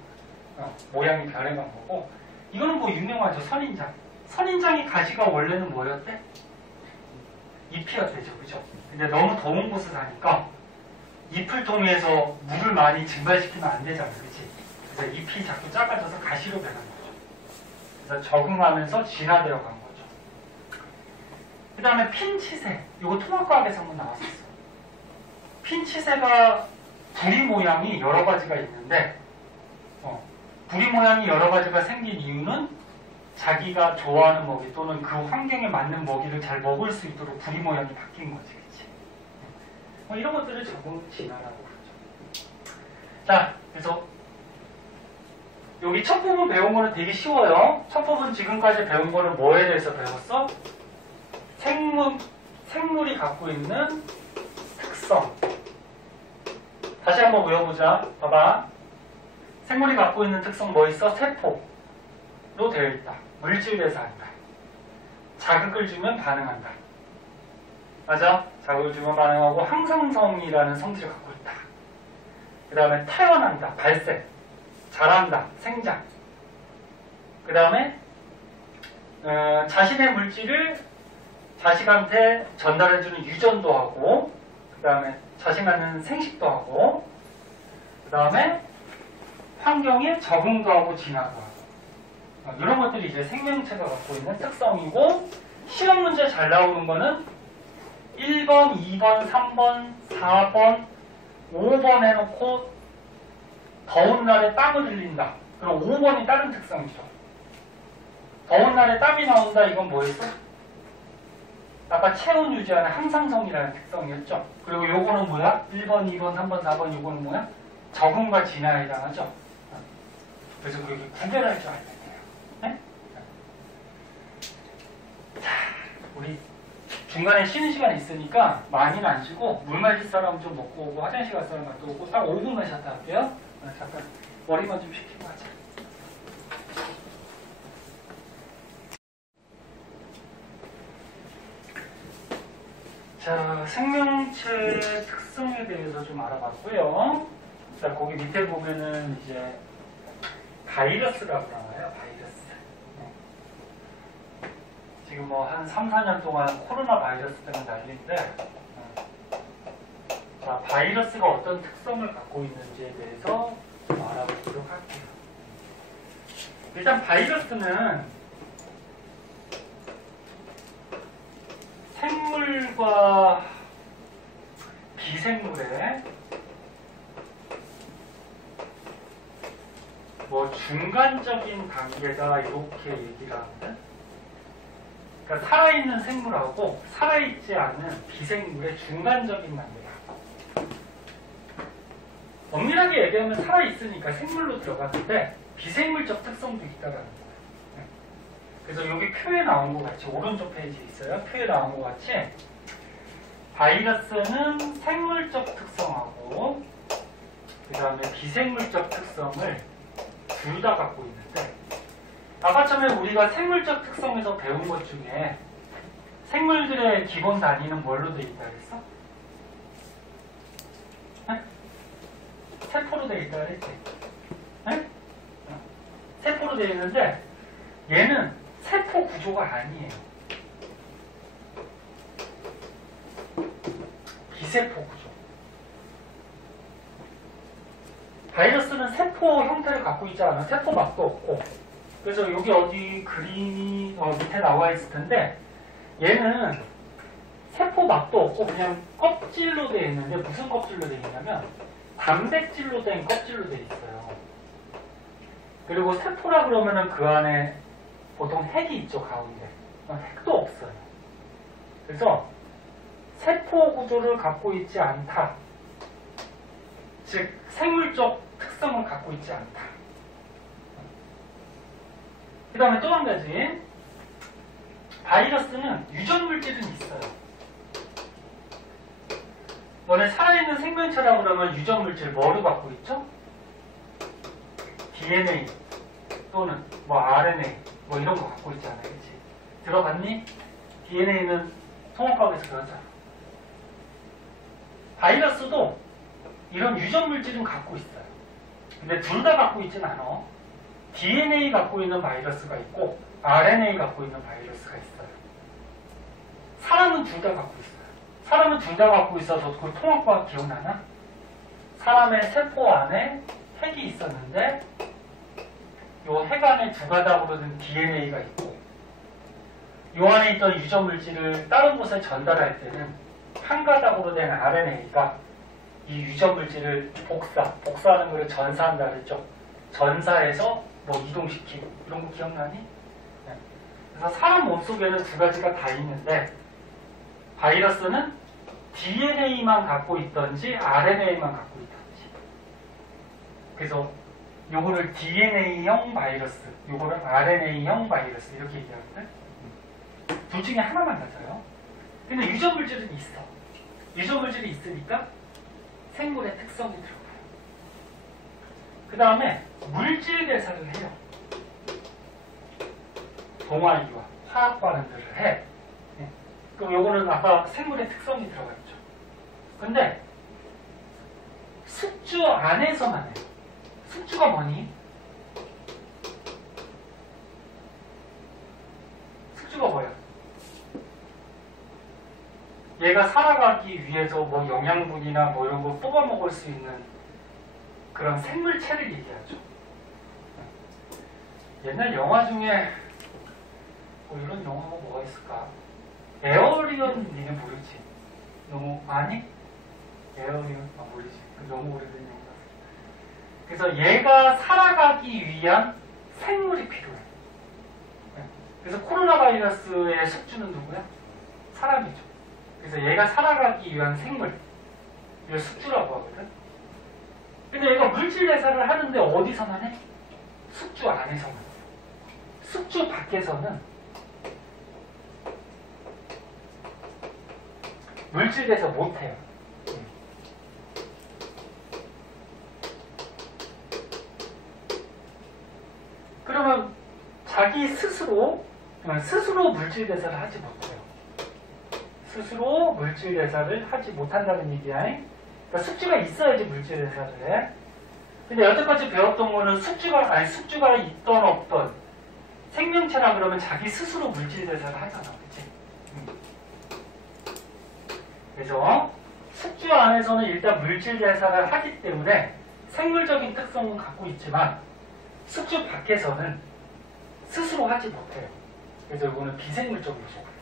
모양이 변해간 거고 이거는 뭐 유명하죠. 선인장. 선인장이 가시가 원래는 뭐였대? 잎이었대죠. 그죠? 근데 너무 더운 곳에 사니까 잎을 통해서 물을 많이 증발시키면 안 되잖아. 그치? 그래서 잎이 자꾸 작아져서 가시로 변한 거죠. 그래서 적응하면서 진화되어 간 거죠. 그 다음에 핀치새. 이거 통합과학에서 한번 나왔었어. 핀치새가 부리 모양이 여러 가지가 있는데 부리 모양이 여러 가지가 생긴 이유는 자기가 좋아하는 먹이 또는 그 환경에 맞는 먹이를 잘 먹을 수 있도록 부리 모양이 바뀐 거지. 그치? 이런 것들을 적응 진화라고 그러죠. 자, 그래서 여기 첫 부분 배운 거는 되게 쉬워요. 첫 부분 지금까지 배운 거는 뭐에 대해서 배웠어? 생물이 갖고 있는 특성. 다시 한번 외워보자. 봐봐. 생물이 갖고 있는 특성 뭐 있어? 세포로 되어 있다. 물질에서 한다. 자극을 주면 반응한다. 맞아? 자극을 주면 반응하고 항상성이라는 성질을 갖고 있다. 그 다음에 태어난다. 발생. 자란다. 생장. 그 다음에 자신의 물질을 자식한테 전달해주는 유전도 하고 그 다음에 자신한테는 생식도 하고 그 다음에 환경에 적응도 하고 진화도 하고 이런 것들이 이제 생명체가 갖고 있는 특성이고 시험 문제 잘 나오는 거는 1번, 2번, 3번, 4번, 5번 해놓고 더운 날에 땀을 흘린다. 그럼 5번이 다른 특성이죠. 더운 날에 땀이 나온다. 이건 뭐였어? 아까 체온 유지하는 항상성이라는 특성이었죠. 그리고 요거는 뭐야? 1번, 2번, 3번, 4번 요거는 뭐야? 적응과 진화에 해당하죠. 그래서 그렇게 구별할 줄 알아야 돼요. 네? 자, 우리 중간에 쉬는 시간이 있으니까 많이는 안 쉬고 물 마실 사람 좀 먹고 오고 화장실 갈 사람 갔다 오고 딱 5분만 쉬었다 할게요. 잠깐 머리만 좀 식히고 하자. 자, 생명체 특성에 대해서 좀 알아봤고요. 자, 거기 밑에 보면은 이제 바이러스라고 나와요. 바이러스. 지금 뭐 한 3, 4년 동안 코로나 바이러스 때문에 난리인데, 자, 바이러스가 어떤 특성을 갖고 있는지에 대해서 좀 알아보도록 할게요. 일단 바이러스는 생물과 비생물의 뭐 중간적인 단계다 이렇게 얘기를 하거든. 그러니까 살아있는 생물하고 살아있지 않은 비생물의 중간적인 단계다. 엄밀하게 얘기하면 살아있으니까 생물로 들어갔는데 비생물적 특성도 있다라는 거예요. 그래서 여기 표에 나온 것 같이 오른쪽 페이지에 있어요. 표에 나온 것 같이 바이러스는 생물적 특성하고 그 다음에 비생물적 특성을 둘 다 갖고 있는데, 아까 처음에 우리가 생물적 특성에서 배운 것 중에 생물들의 기본 단위는 뭘로 되어 있다 그랬어? 네? 세포로 되어 있다 그랬지? 네? 세포로 되어 있는데 얘는 세포 구조가 아니에요. 비세포 구조. 바이러스는 세포 형태를 갖고 있지 않아. 세포막도 없고. 그래서 여기 어디 그림이 밑에 나와 있을 텐데 얘는 세포막도 없고 그냥 껍질로 되어 있는데 무슨 껍질로 되어 있냐면 단백질로 된 껍질로 되어 있어요. 그리고 세포라 그러면은 그 안에 보통 핵이 있죠, 가운데. 핵도 없어요. 그래서 세포 구조를 갖고 있지 않다. 즉 생물적 특성을 갖고 있지 않다. 그 다음에 또 한 가지, 바이러스는 유전물질은 있어요. 너네 살아있는 생명체라고 그러면 유전물질 뭐를 갖고 있죠? DNA 또는 뭐 RNA 뭐 이런 거 갖고 있잖아, 그치? 들어봤니? DNA는 통합학에서 배웠잖아. 바이러스도 이런 유전물질은 갖고 있어요. 근데 둘 다 갖고 있진 않아. DNA 갖고 있는 바이러스가 있고 RNA 갖고 있는 바이러스가 있어요. 사람은 둘 다 갖고 있어요. 사람은 둘 다 갖고 있어서 그 통합과학 기억나나? 사람의 세포 안에 핵이 있었는데 요 핵 안에 두 가닥으로 된 DNA가 있고 요 안에 있던 유전물질을 다른 곳에 전달할 때는 한 가닥으로 된 RNA가 이 유전물질을 복사하는 거를 전사한다 그랬죠. 전사해서 뭐 이동시키고 이런 거 기억나니? 네. 그래서 사람 몸속에는 두 가지가 다 있는데 바이러스는 DNA만 갖고 있던지 RNA만 갖고 있던지. 그래서 요거를 DNA형 바이러스, 요거를 RNA형 바이러스 이렇게 얘기하거든. 둘 중에 하나만 가져요. 근데 유전물질은 있어. 유전물질이 있으니까 생물의 특성이 들어가요. 그 다음에 물질 대사를 해요. 동아리와 화학 반응들을 해. 그럼 요거는 아까 생물의 특성이 들어갔죠. 근데 숙주 안에서만 해요. 숙주가 뭐니? 숙주가 뭐야? 얘가 살아가기 위해서 뭐 영양분이나 뭐 이런 거 뽑아 먹을 수 있는 그런 생물체를 얘기하죠. 옛날 영화 중에 뭐 이런 영화가 뭐가 있을까? 에어리언 니네 모르지? 너무 아니? 에어리언 모르지? 너무 오래된 영화. 그래서 얘가 살아가기 위한 생물이 필요해. 그래서 코로나 바이러스의 숙주는 누구야? 사람이죠. 그래서 얘가 살아가기 위한 생물, 이걸 숙주라고 하거든. 근데 얘가 물질 대사를 하는데 어디서만 해? 숙주 안에서만. 숙주 밖에서는 물질돼서 못해요. 그러면 자기 스스로 물질대사를 하지 못해요. 스스로 물질대사를 하지 못한다는 얘기야. 그러니까 숙주가 있어야지 물질대사를 해. 근데 여태까지 배웠던 거는 숙주가 있던 없던 생명체라 그러면 자기 스스로 물질대사를 하잖아. 그치? 그래서 숙주 안에서는 일단 물질대사를 하기 때문에 생물적인 특성은 갖고 있지만 숙주 밖에서는 스스로 하지 못해요. 그래서 이거는 비생물적으로 속해요.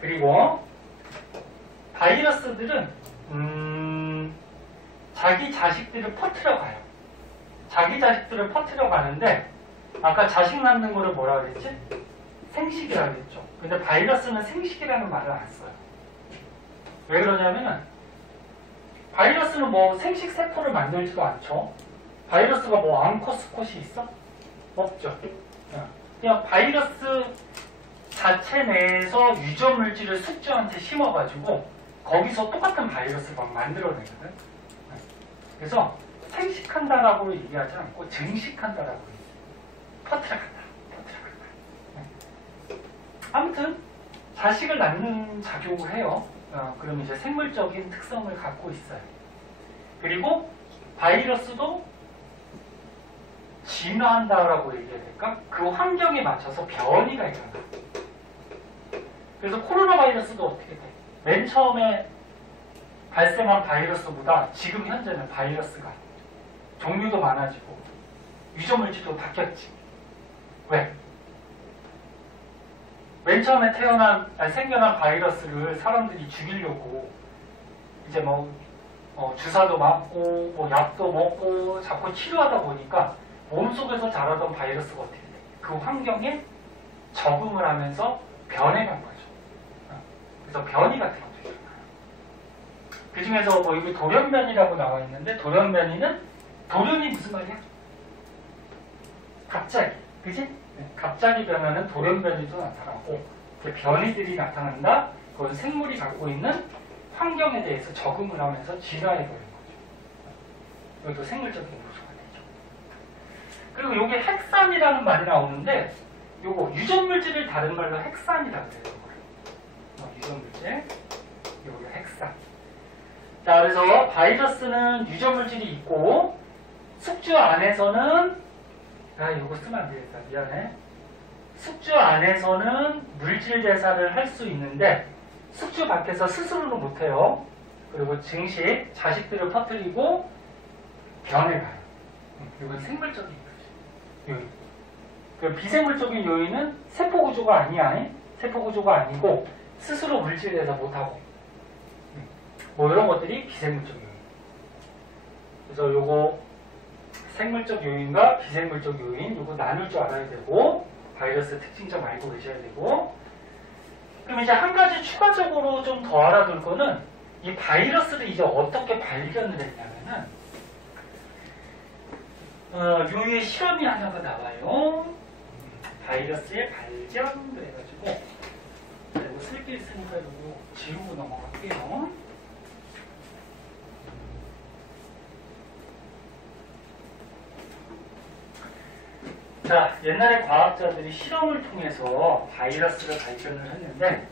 그리고 바이러스들은 자기 자식들을 퍼뜨려 가요. 자기 자식들을 퍼뜨려 가는데 아까 자식 낳는 거를 뭐라 그랬지? 생식이라고 그랬죠. 근데 바이러스는 생식이라는 말을 안 써요. 왜 그러냐면은 바이러스는 뭐 생식 세포를 만들지도 않죠. 바이러스가 뭐 앙코스콧이 있어? 없죠. 그냥 바이러스 자체 내에서 유전물질을 숙주한테 심어가지고 거기서 똑같은 바이러스를 막 만들어내거든. 그래서 생식한다라고 얘기하지 않고 증식한다라고 얘기해요. 퍼뜨려간다. 아무튼 자식을 낳는 작용을 해요. 그럼 이제 생물적인 특성을 갖고 있어요. 그리고 바이러스도 진화한다라고 얘기해야 될까? 그 환경에 맞춰서 변이가 일어나. 그래서 코로나 바이러스도 어떻게 돼? 맨 처음에 발생한 바이러스보다 지금 현재는 바이러스가 종류도 많아지고 유전물질도 바뀌었지. 왜? 맨 처음에 생겨난 바이러스를 사람들이 죽이려고 이제 주사도 맞고 뭐 약도 먹고 자꾸 치료하다 보니까 몸속에서 자라던 바이러스가 어떻게 돼? 그 환경에 적응을 하면서 변해간 거죠. 그래서 변이 같은 것도 일어나요. 그 중에서 뭐 여기 돌연변이라고 나와 있는데 돌연변이는 돌연이 무슨 말이야? 갑자기, 그지? 갑자기 변하는 돌연변이도 나타나고 변이들이 나타난다. 그건 생물이 갖고 있는 환경에 대해서 적응을 하면서 진화해버리는 거죠. 이것도 생물적인 요소가 되죠. 그리고 여기 핵산이라는 말이 나오는데 요거 유전물질을 다른 말로 핵산이라고 해요. 유전물질, 요거 핵산. 자, 그래서 바이러스는 유전물질이 있고 숙주 안에서는 요거 쓰면 안 되겠다. 미안해. 숙주 안에서는 물질 대사를 할 수 있는데 숙주 밖에서 스스로는 못해요. 그리고 증식, 자식들을 퍼뜨리고 변해가요. 이건 생물적인 요인. 그 비생물적인 요인은 세포구조가 아니야. 세포구조가 아니고 스스로 물질에서 못하고 뭐 이런 것들이 비생물적 요인. 그래서 요거 생물적 요인과 비생물적 요인 요거 나눌 줄 알아야 되고 바이러스 특징점 알고 계셔야 되고 그럼 이제 한 가지 추가적으로 좀 더 알아둘 거는 이 바이러스를 이제 어떻게 발견을 했냐면은 요의 실험이 하나가 나와요. 바이러스의 발견 그래가지고 이거 쓸 게 있으니까 이거 지우고 넘어갈게요. 자, 옛날에 과학자들이 실험을 통해서 바이러스를 발견을 했는데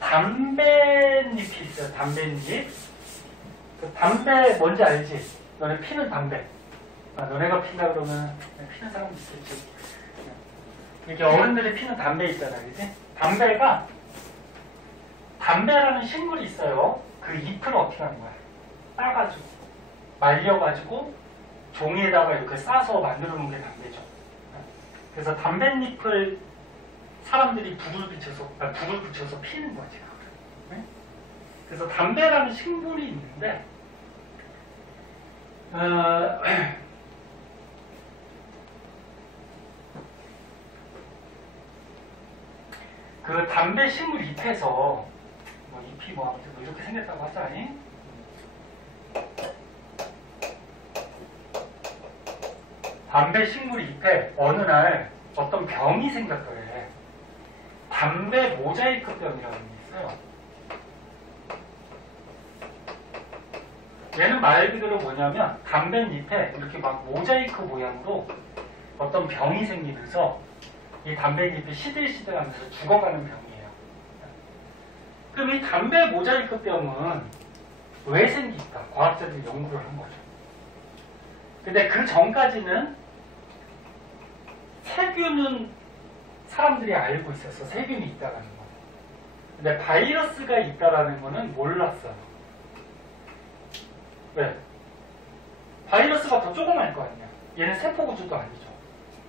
담배잎이 있어요. 담배잎. 그 담배 뭔지 알지? 너네 피는 담배. 너네가 피나 그러면 피는 사람 있겠지. 이렇게 어른들이 피는 담배 있잖아, 그지? 담배라는 식물이 있어요. 그 잎을 어떻게 하는 거야? 따가지고, 말려가지고, 종이에다가 이렇게 싸서 만들어 놓은 게 담배죠. 그래서 담뱃잎을 사람들이 불을 붙여서 피는 거지. 그래서 담배라는 식물이 있는데, 그 담배 식물 잎에서 잎이 아무튼 이렇게 생겼다고 하자니 담배 식물 잎에 어느 날 어떤 병이 생겼더래. 담배 모자이크병이라는 게 있어요. 얘는 말 그대로 뭐냐면 담뱃잎에 이렇게 막 모자이크 모양으로 어떤 병이 생기면서 이 담뱃잎이 시들시들하면서 죽어가는 병이에요. 그럼 이 담배 모자이크병은 왜 생길까? 과학자들이 연구를 한 거죠. 근데 그 전까지는 세균은 사람들이 알고 있었어. 세균이 있다라는 거. 근데 바이러스가 있다라는 거는 몰랐어요. 왜? 바이러스가 더 조그만 거 아니야. 얘는 세포구조도 아니죠.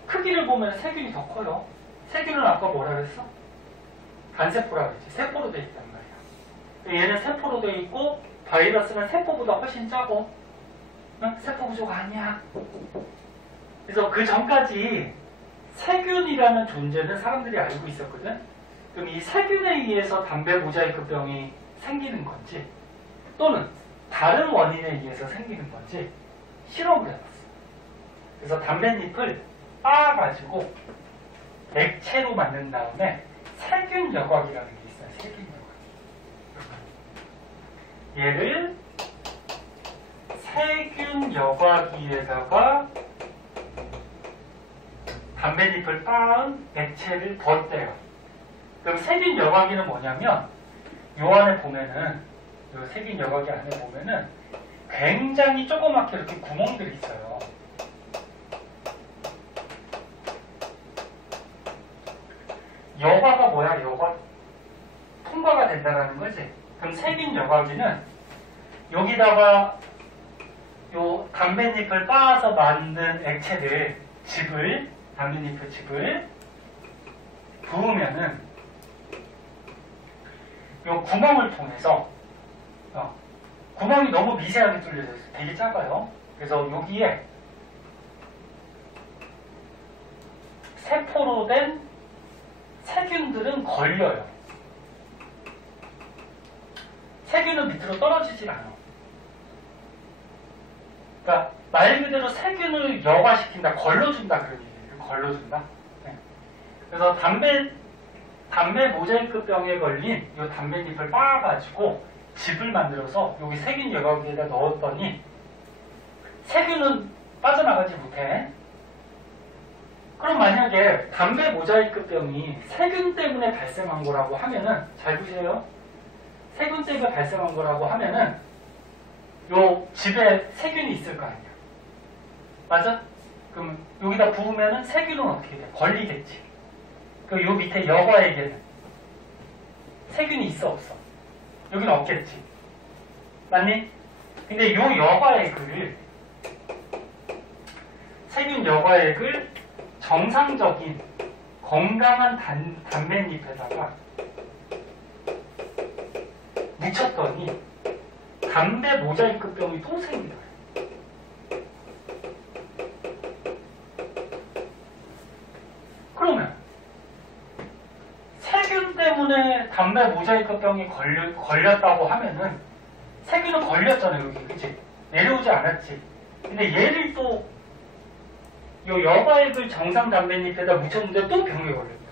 크기를 보면 세균이 더 커요. 세균은 아까 뭐라 그랬어? 단세포라 그랬지. 세포로 돼 있단 말이야. 얘는 세포로 돼 있고 바이러스는 세포보다 훨씬 작고, 응? 세포구조가 아니야. 그래서 그 전까지 세균이라는 존재는 사람들이 알고 있었거든. 그럼 이 세균에 의해서 담배 모자이크병이 생기는 건지 또는 다른 원인에 의해서 생기는 건지 실험을 해봤어. 그래서 담뱃잎을 빻아가지고 액체로 만든 다음에 세균 여과기라는 게 있어요. 세균 여과기. 얘를 세균 여과기에다가 담뱃잎을 빻은 액체를 덧대요. 그럼 세균 여과기는 뭐냐면 요 안에 보면은 요 세균 여과기 안에 보면은 굉장히 조그맣게 이렇게 구멍들이 있어요. 여과가 뭐야? 여과? 통과가 된다는 거지. 그럼 세균 여과기는 여기다가 요 담뱃잎을 빻아서 만든 액체를 담뱃잎의 즙을 부으면은 요 구멍을 통해서 구멍이 너무 미세하게 뚫려져 있어요. 되게 작아요. 그래서 여기에 세포로 된 세균들은 걸려요. 세균은 밑으로 떨어지질 않아. 그러니까 말 그대로 세균을 여과시킨다, 걸러준다 그런 얘기예요. 걸러준다. 네. 그래서 담배 모자이크병에 걸린 이 담뱃잎을 빻아가지고 즙을 만들어서 여기 세균 여과기에다 넣었더니 세균은 빠져나가지 못해. 그럼 만약에 담배 모자이크병이 세균 때문에 발생한 거라고 하면은, 잘 보세요. 세균 때문에 발생한 거라고 하면은 요 즙에 세균이 있을 거 아니야. 맞아? 그럼 여기다 부으면은 세균은 어떻게 돼? 걸리겠지. 그 요 밑에 여과에게는 세균이 있어 없어? 여기는 없겠지. 맞니? 근데 요 여과액을, 세균 여과액을 정상적인 건강한 담뱃잎에다가 묻혔더니 담배 모자이크병이 또 생기더래요. 그러면 세균 때문에 담배 모자이크병이 걸렸다고 하면은 세균은 걸렸잖아요. 여기, 그치? 내려오지 않았지. 근데 얘를 또 요 여과액을 정상 담뱃잎에다 묻혔는데 또 병에 걸렸다.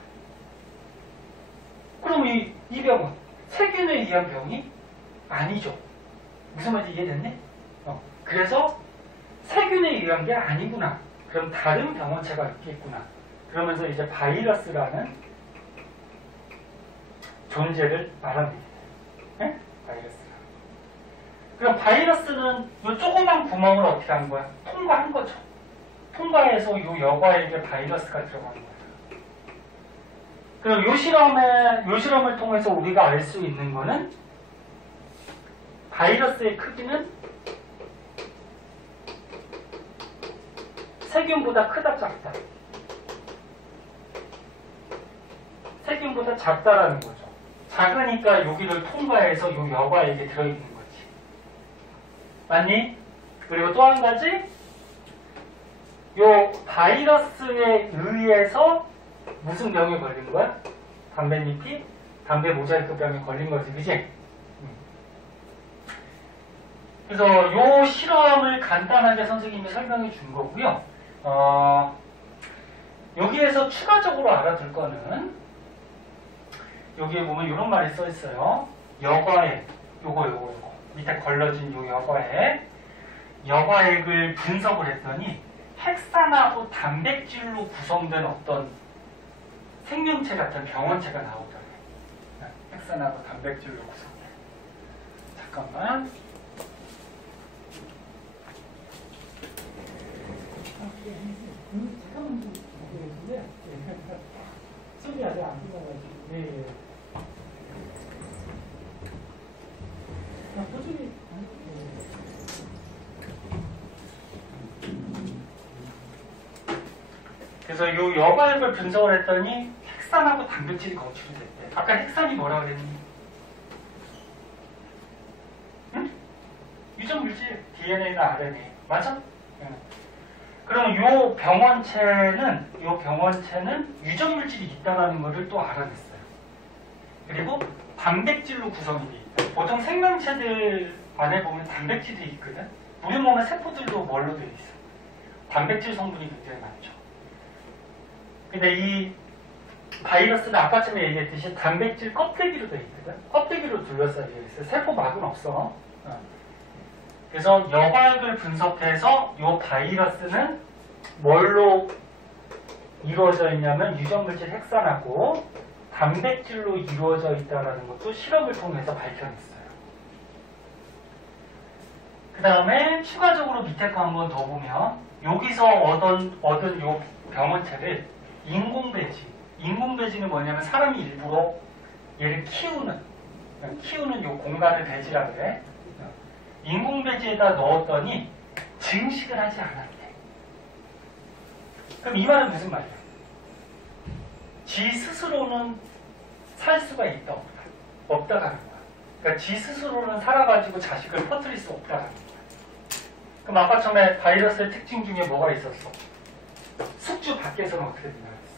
그럼 이 병은 세균에 의한 병이 아니죠. 무슨 말인지 이해됐니? 그래서 세균에 의한 게 아니구나. 그럼 다른 병원체가 있겠구나. 그러면서 이제 바이러스라는 존재를 말합니다. 네? 바이러스라. 그럼 바이러스는 이 조그만 구멍을 어떻게 한 거야? 통과한 거죠. 통과해서 이 여과액에 바이러스가 들어가는 거예요. 그럼 이 실험을 통해서 우리가 알 수 있는 거는 바이러스의 크기는 세균보다 크다, 작다? 세균보다 작다라는 거죠. 작으니까 여기를 통과해서 이 여과액에 들어있는 거지. 맞니? 그리고 또 한 가지, 요 바이러스에 의해서 무슨 병에 걸린 거야? 담뱃잎이 담배 모자이크병에 걸린 거지, 그지? 그래서 요 실험을 간단하게 선생님이 설명해 준 거고요. 여기에서 추가적으로 알아둘 거는 여기에 보면 이런 말이 써 있어요. 여과액, 요거 밑에 걸러진 요 여과액을 분석을 했더니 핵산하고 단백질로 구성된 어떤 생명체 같은 병원체가 나오더래요. 핵산하고 단백질로 구성된. 잠깐만. 잠깐만 좀 보겠는데 손이 아직 안 들어가지고. 네. 꾸준히. 그래서 이 여과액을 분석을 했더니 핵산하고 단백질이 검출이 됐대. 아까 핵산이 뭐라 그랬니? 응? 유전물질, DNA나 RNA. 맞아? 응. 그럼 요 병원체는 유전물질이 있다는 것을 또 알아냈어요. 그리고 단백질로 구성이 돼 있다. 보통 생명체들 안에 보면 단백질이 있거든. 우리 몸의 세포들도 뭘로 되어 있어? 단백질 성분이 굉장히 많죠. 근데 이 바이러스는 아까쯤에 얘기했듯이 단백질 껍데기로 되어 있거든. 껍데기로 둘러싸여 있어요. 세포막은 없어. 그래서 여과액을 분석해서 이 바이러스는 뭘로 이루어져 있냐면 유전물질 핵산하고 단백질로 이루어져 있다는 것도 실험을 통해서 밝혀냈어요. 그 다음에 추가적으로 밑에 거 한 번 더 보면 여기서 얻은 요 병원체를 인공배지는 뭐냐면 사람이 일부러 얘를 키우는 요 공간을 배지라 그래. 인공배지에다 넣었더니 증식을 하지 않았대. 그럼 이 말은 무슨 말이야? 지 스스로는 살 수가 있다 없다? 없다라는 거야. 그러니까 지 스스로는 살아가지고 자식을 퍼뜨릴 수 없다라는 거야. 그럼 아까 처음에 바이러스의 특징 중에 뭐가 있었어? 숙주 밖에서는 어떻게 된다 그랬어?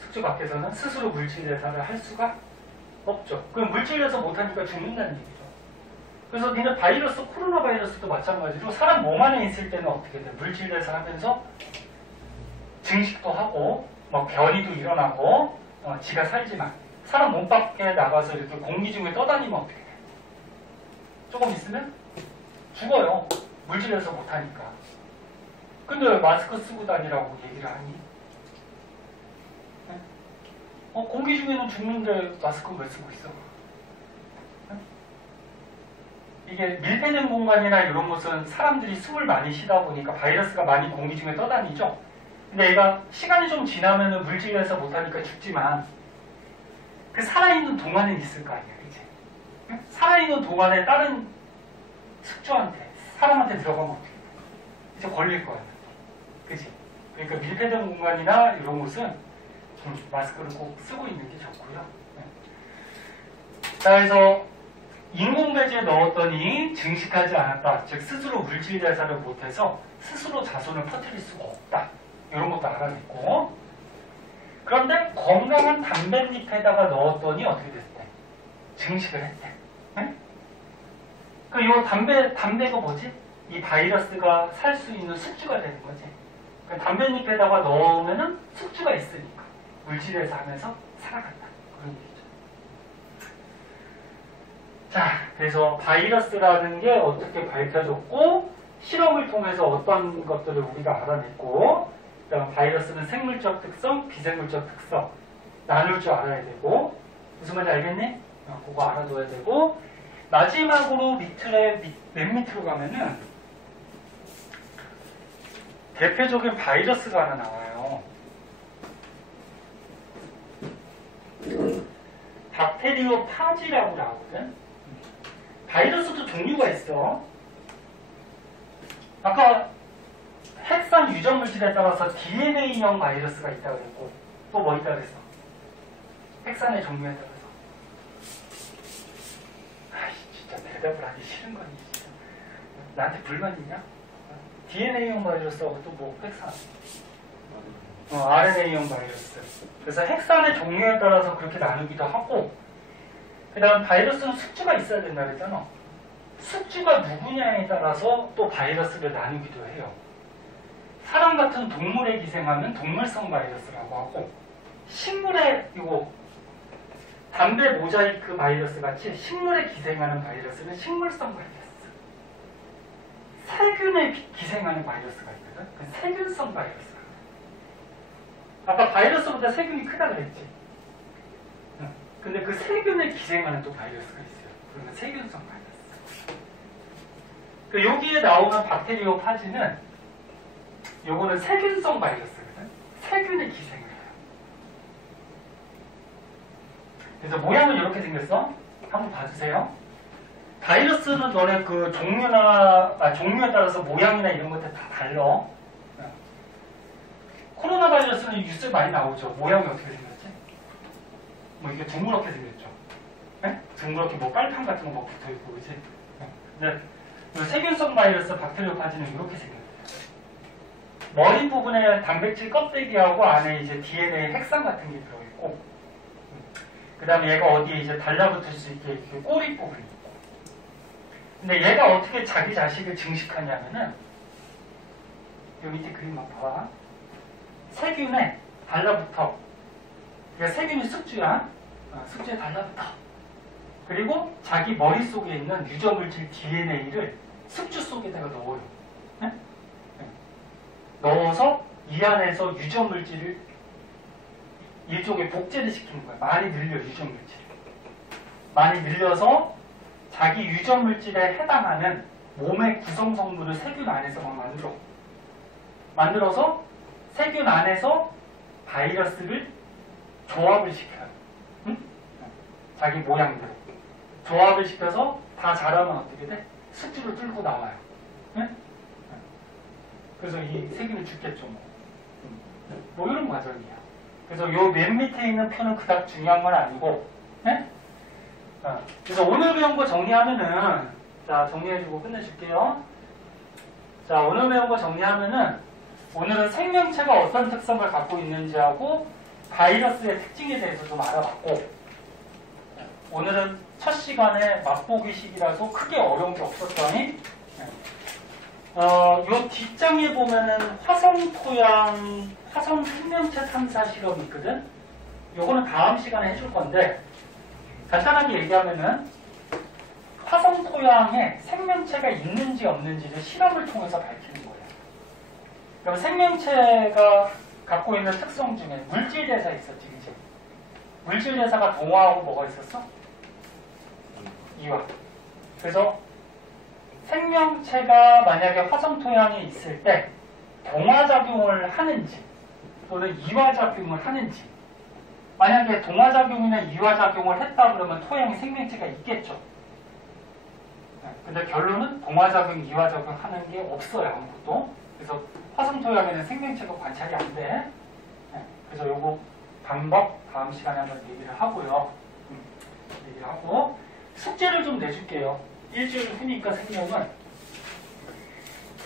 숙주 밖에서는 스스로 물질 대사를 할 수가 없죠. 그럼 물질 대사 못하니까 죽는다는 얘기죠. 그래서 니는 바이러스, 코로나 바이러스도 마찬가지로 사람 몸 안에 있을 때는 어떻게 돼? 물질 대사하면서 증식도 하고 뭐 변이도 일어나고 지가 살지만 사람 몸 밖에 나가서 이렇게 공기 중에 떠다니면 어떻게 돼? 조금 있으면 죽어요. 물질 대사 못하니까. 근데 왜 마스크 쓰고 다니라고 얘기를 하니? 네? 공기 중에는 죽는데 마스크 왜 쓰고 있어? 네? 이게 밀폐된 공간이나 이런 곳은 사람들이 숨을 많이 쉬다 보니까 바이러스가 많이 공기 중에 떠다니죠? 근데 얘가 시간이 좀 지나면은 물질에서 못하니까 죽지만 그 살아있는 동안은 있을 거 아니야, 그치? 네? 살아있는 동안에 다른 숙주한테, 사람한테 들어가면 어떻게 돼? 이제 걸릴 거야. 그치? 그러니까 밀폐된 공간이나 이런 곳은 마스크를 꼭 쓰고 있는 게 좋고요. 네. 자, 그래서 인공배지에 넣었더니 증식하지 않았다. 즉 스스로 물질 대사를 못해서 스스로 자손을 퍼뜨릴 수가 없다. 이런 것도 알아냈고, 그런데 건강한 담뱃잎에다가 넣었더니 어떻게 됐대? 증식을 했대. 네? 이 담배가 뭐지? 이 바이러스가 살 수 있는 숙주가 되는 거지. 담뱃잎에다가 넣으면은 숙주가 있으니까 물질에서 하면서 살아간다. 그런 얘기죠. 자, 그래서 바이러스라는 게 어떻게 밝혀졌고, 실험을 통해서 어떤 것들을 우리가 알아냈고, 그다음 바이러스는 생물적 특성, 비생물적 특성 나눌 줄 알아야 되고, 무슨 말인지 알겠니? 그거 알아둬야 되고, 마지막으로 맨 밑으로 가면은 대표적인 바이러스가 하나 나와요. 박테리오 파지라고 나오거든. 바이러스도 종류가 있어. 아까 핵산 유전물질에 따라서 DNA형 바이러스가 있다고 그랬고, 또 뭐 있다고 그랬어? 핵산의 종류에 따라서. 진짜 대답을 하기 싫은 거니, 진짜. 나한테 불만 있냐? DNA형 바이러스하고 또 뭐 핵산. RNA형 바이러스. 그래서 핵산의 종류에 따라서 그렇게 나누기도 하고, 그 다음 바이러스는 숙주가 있어야 된다 그랬잖아. 숙주가 누구냐에 따라서 또 바이러스를 나누기도 해요. 사람 같은 동물에 기생하면 동물성 바이러스라고 하고, 식물에 이거 담배 모자이크 바이러스 같이 식물에 기생하는 바이러스는 식물성 바이러스. 세균에 기생하는 바이러스가 있거든. 그 세균성 바이러스. 아까 바이러스보다 세균이 크다 그랬지. 근데 그 세균에 기생하는 또 바이러스가 있어요. 그러면 세균성 바이러스. 그 여기에 나오는 박테리오파지는 요거는 세균성 바이러스거든. 세균에 기생을 해요. 그래서 모양은 이렇게 생겼어. 한번 봐주세요. 바이러스는 너네 그 종류에 따라서 모양이나 이런 것들 다 달라. 코로나 바이러스는 뉴스에 많이 나오죠. 모양이 어떻게 생겼지? 뭐 이게 둥그렇게 생겼죠. 네? 둥그렇게 뭐 빨판 같은 거 막 붙어 있고, 그지? 근데 세균성 바이러스 박테리오파지는 이렇게 생겼어요. 머리 부분에 단백질 껍데기하고 안에 이제 DNA 핵산 같은 게 들어있고, 그 다음에 얘가 어디에 이제 달라붙을 수 있게 이렇게 꼬리 부분이 있고. 근데 얘가 어떻게 자기 자식을 증식하냐면은, 요 밑에 그림 한번 봐봐. 세균에 달라붙어. 그러니까 세균이 숙주야. 숙주에 달라붙어. 그리고 자기 머릿속에 있는 유전물질 DNA를 숙주 속에다가 넣어요. 네? 네. 넣어서 이 안에서 유전물질을 일종의 복제를 시키는 거야. 많이 늘려, 유전물질을. 많이 늘려서 자기 유전물질에 해당하는 몸의 구성성분을 세균 안에서 막 만들어. 만들어서 세균 안에서 바이러스를 조합을 시켜요. 응? 자기 모양대로. 조합을 시켜서 다 자라면 어떻게 돼? 숙주를 뚫고 나와요. 응? 그래서 이 세균을 죽겠죠. 뭐 이런 과정이야. 그래서 요 맨 밑에 있는 표는 그닥 중요한 건 아니고, 네? 그래서 오늘 배운 거 정리하면은, 자, 정리해주고 끝내줄게요. 자, 오늘 배운 거 정리하면은, 오늘은 생명체가 어떤 특성을 갖고 있는지하고, 바이러스의 특징에 대해서 좀 알아봤고, 오늘은 첫 시간에 맛보기식이라서 크게 어려운 게 없었더니, 요 뒷장에 보면은 화성 생명체 탐사 실험이 있거든? 요거는 다음 시간에 해줄 건데, 간단하게 얘기하면은, 화성 토양에 생명체가 있는지 없는지를 실험을 통해서 밝히는 거예요. 그럼 생명체가 갖고 있는 특성 중에 물질 대사 있었지, 그치? 물질 대사가 동화하고 뭐가 있었어? 이화. 그래서 생명체가 만약에 화성 토양에 있을 때 동화작용을 하는지 또는 이화작용을 하는지, 만약에 동화작용이나 이화작용을 했다 그러면 토양에 생명체가 있겠죠. 근데 결론은 동화작용, 이화작용 하는 게 없어요, 아무것도. 그래서 화성 토양에는 생명체가 관찰이 안 돼. 그래서 요거 방법 다음 시간에 한번 얘기를 하고요. 얘기를 하고 숙제를 좀 내줄게요. 일주일 후니까 생명은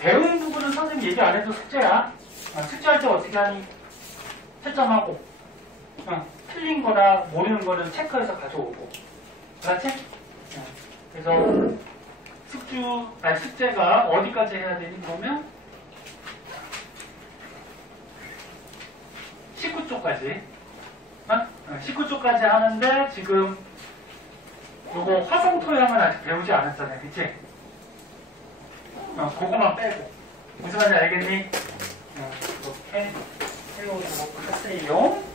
배운 부분은 선생님 얘기 안 해도 숙제야. 숙제할 때 어떻게 하니? 채점하고 틀린 거나 모르는 거는 체크해서 가져오고. 알았지? 그래서 숙제가 어디까지 해야 되니? 그러면 19쪽까지. 19쪽까지 하는데 지금 요거 화성 토양은 아직 배우지 않았잖아요. 그치? 그거만 빼고. 무슨 말인지 알겠니? 이렇게 세워주고 하세요.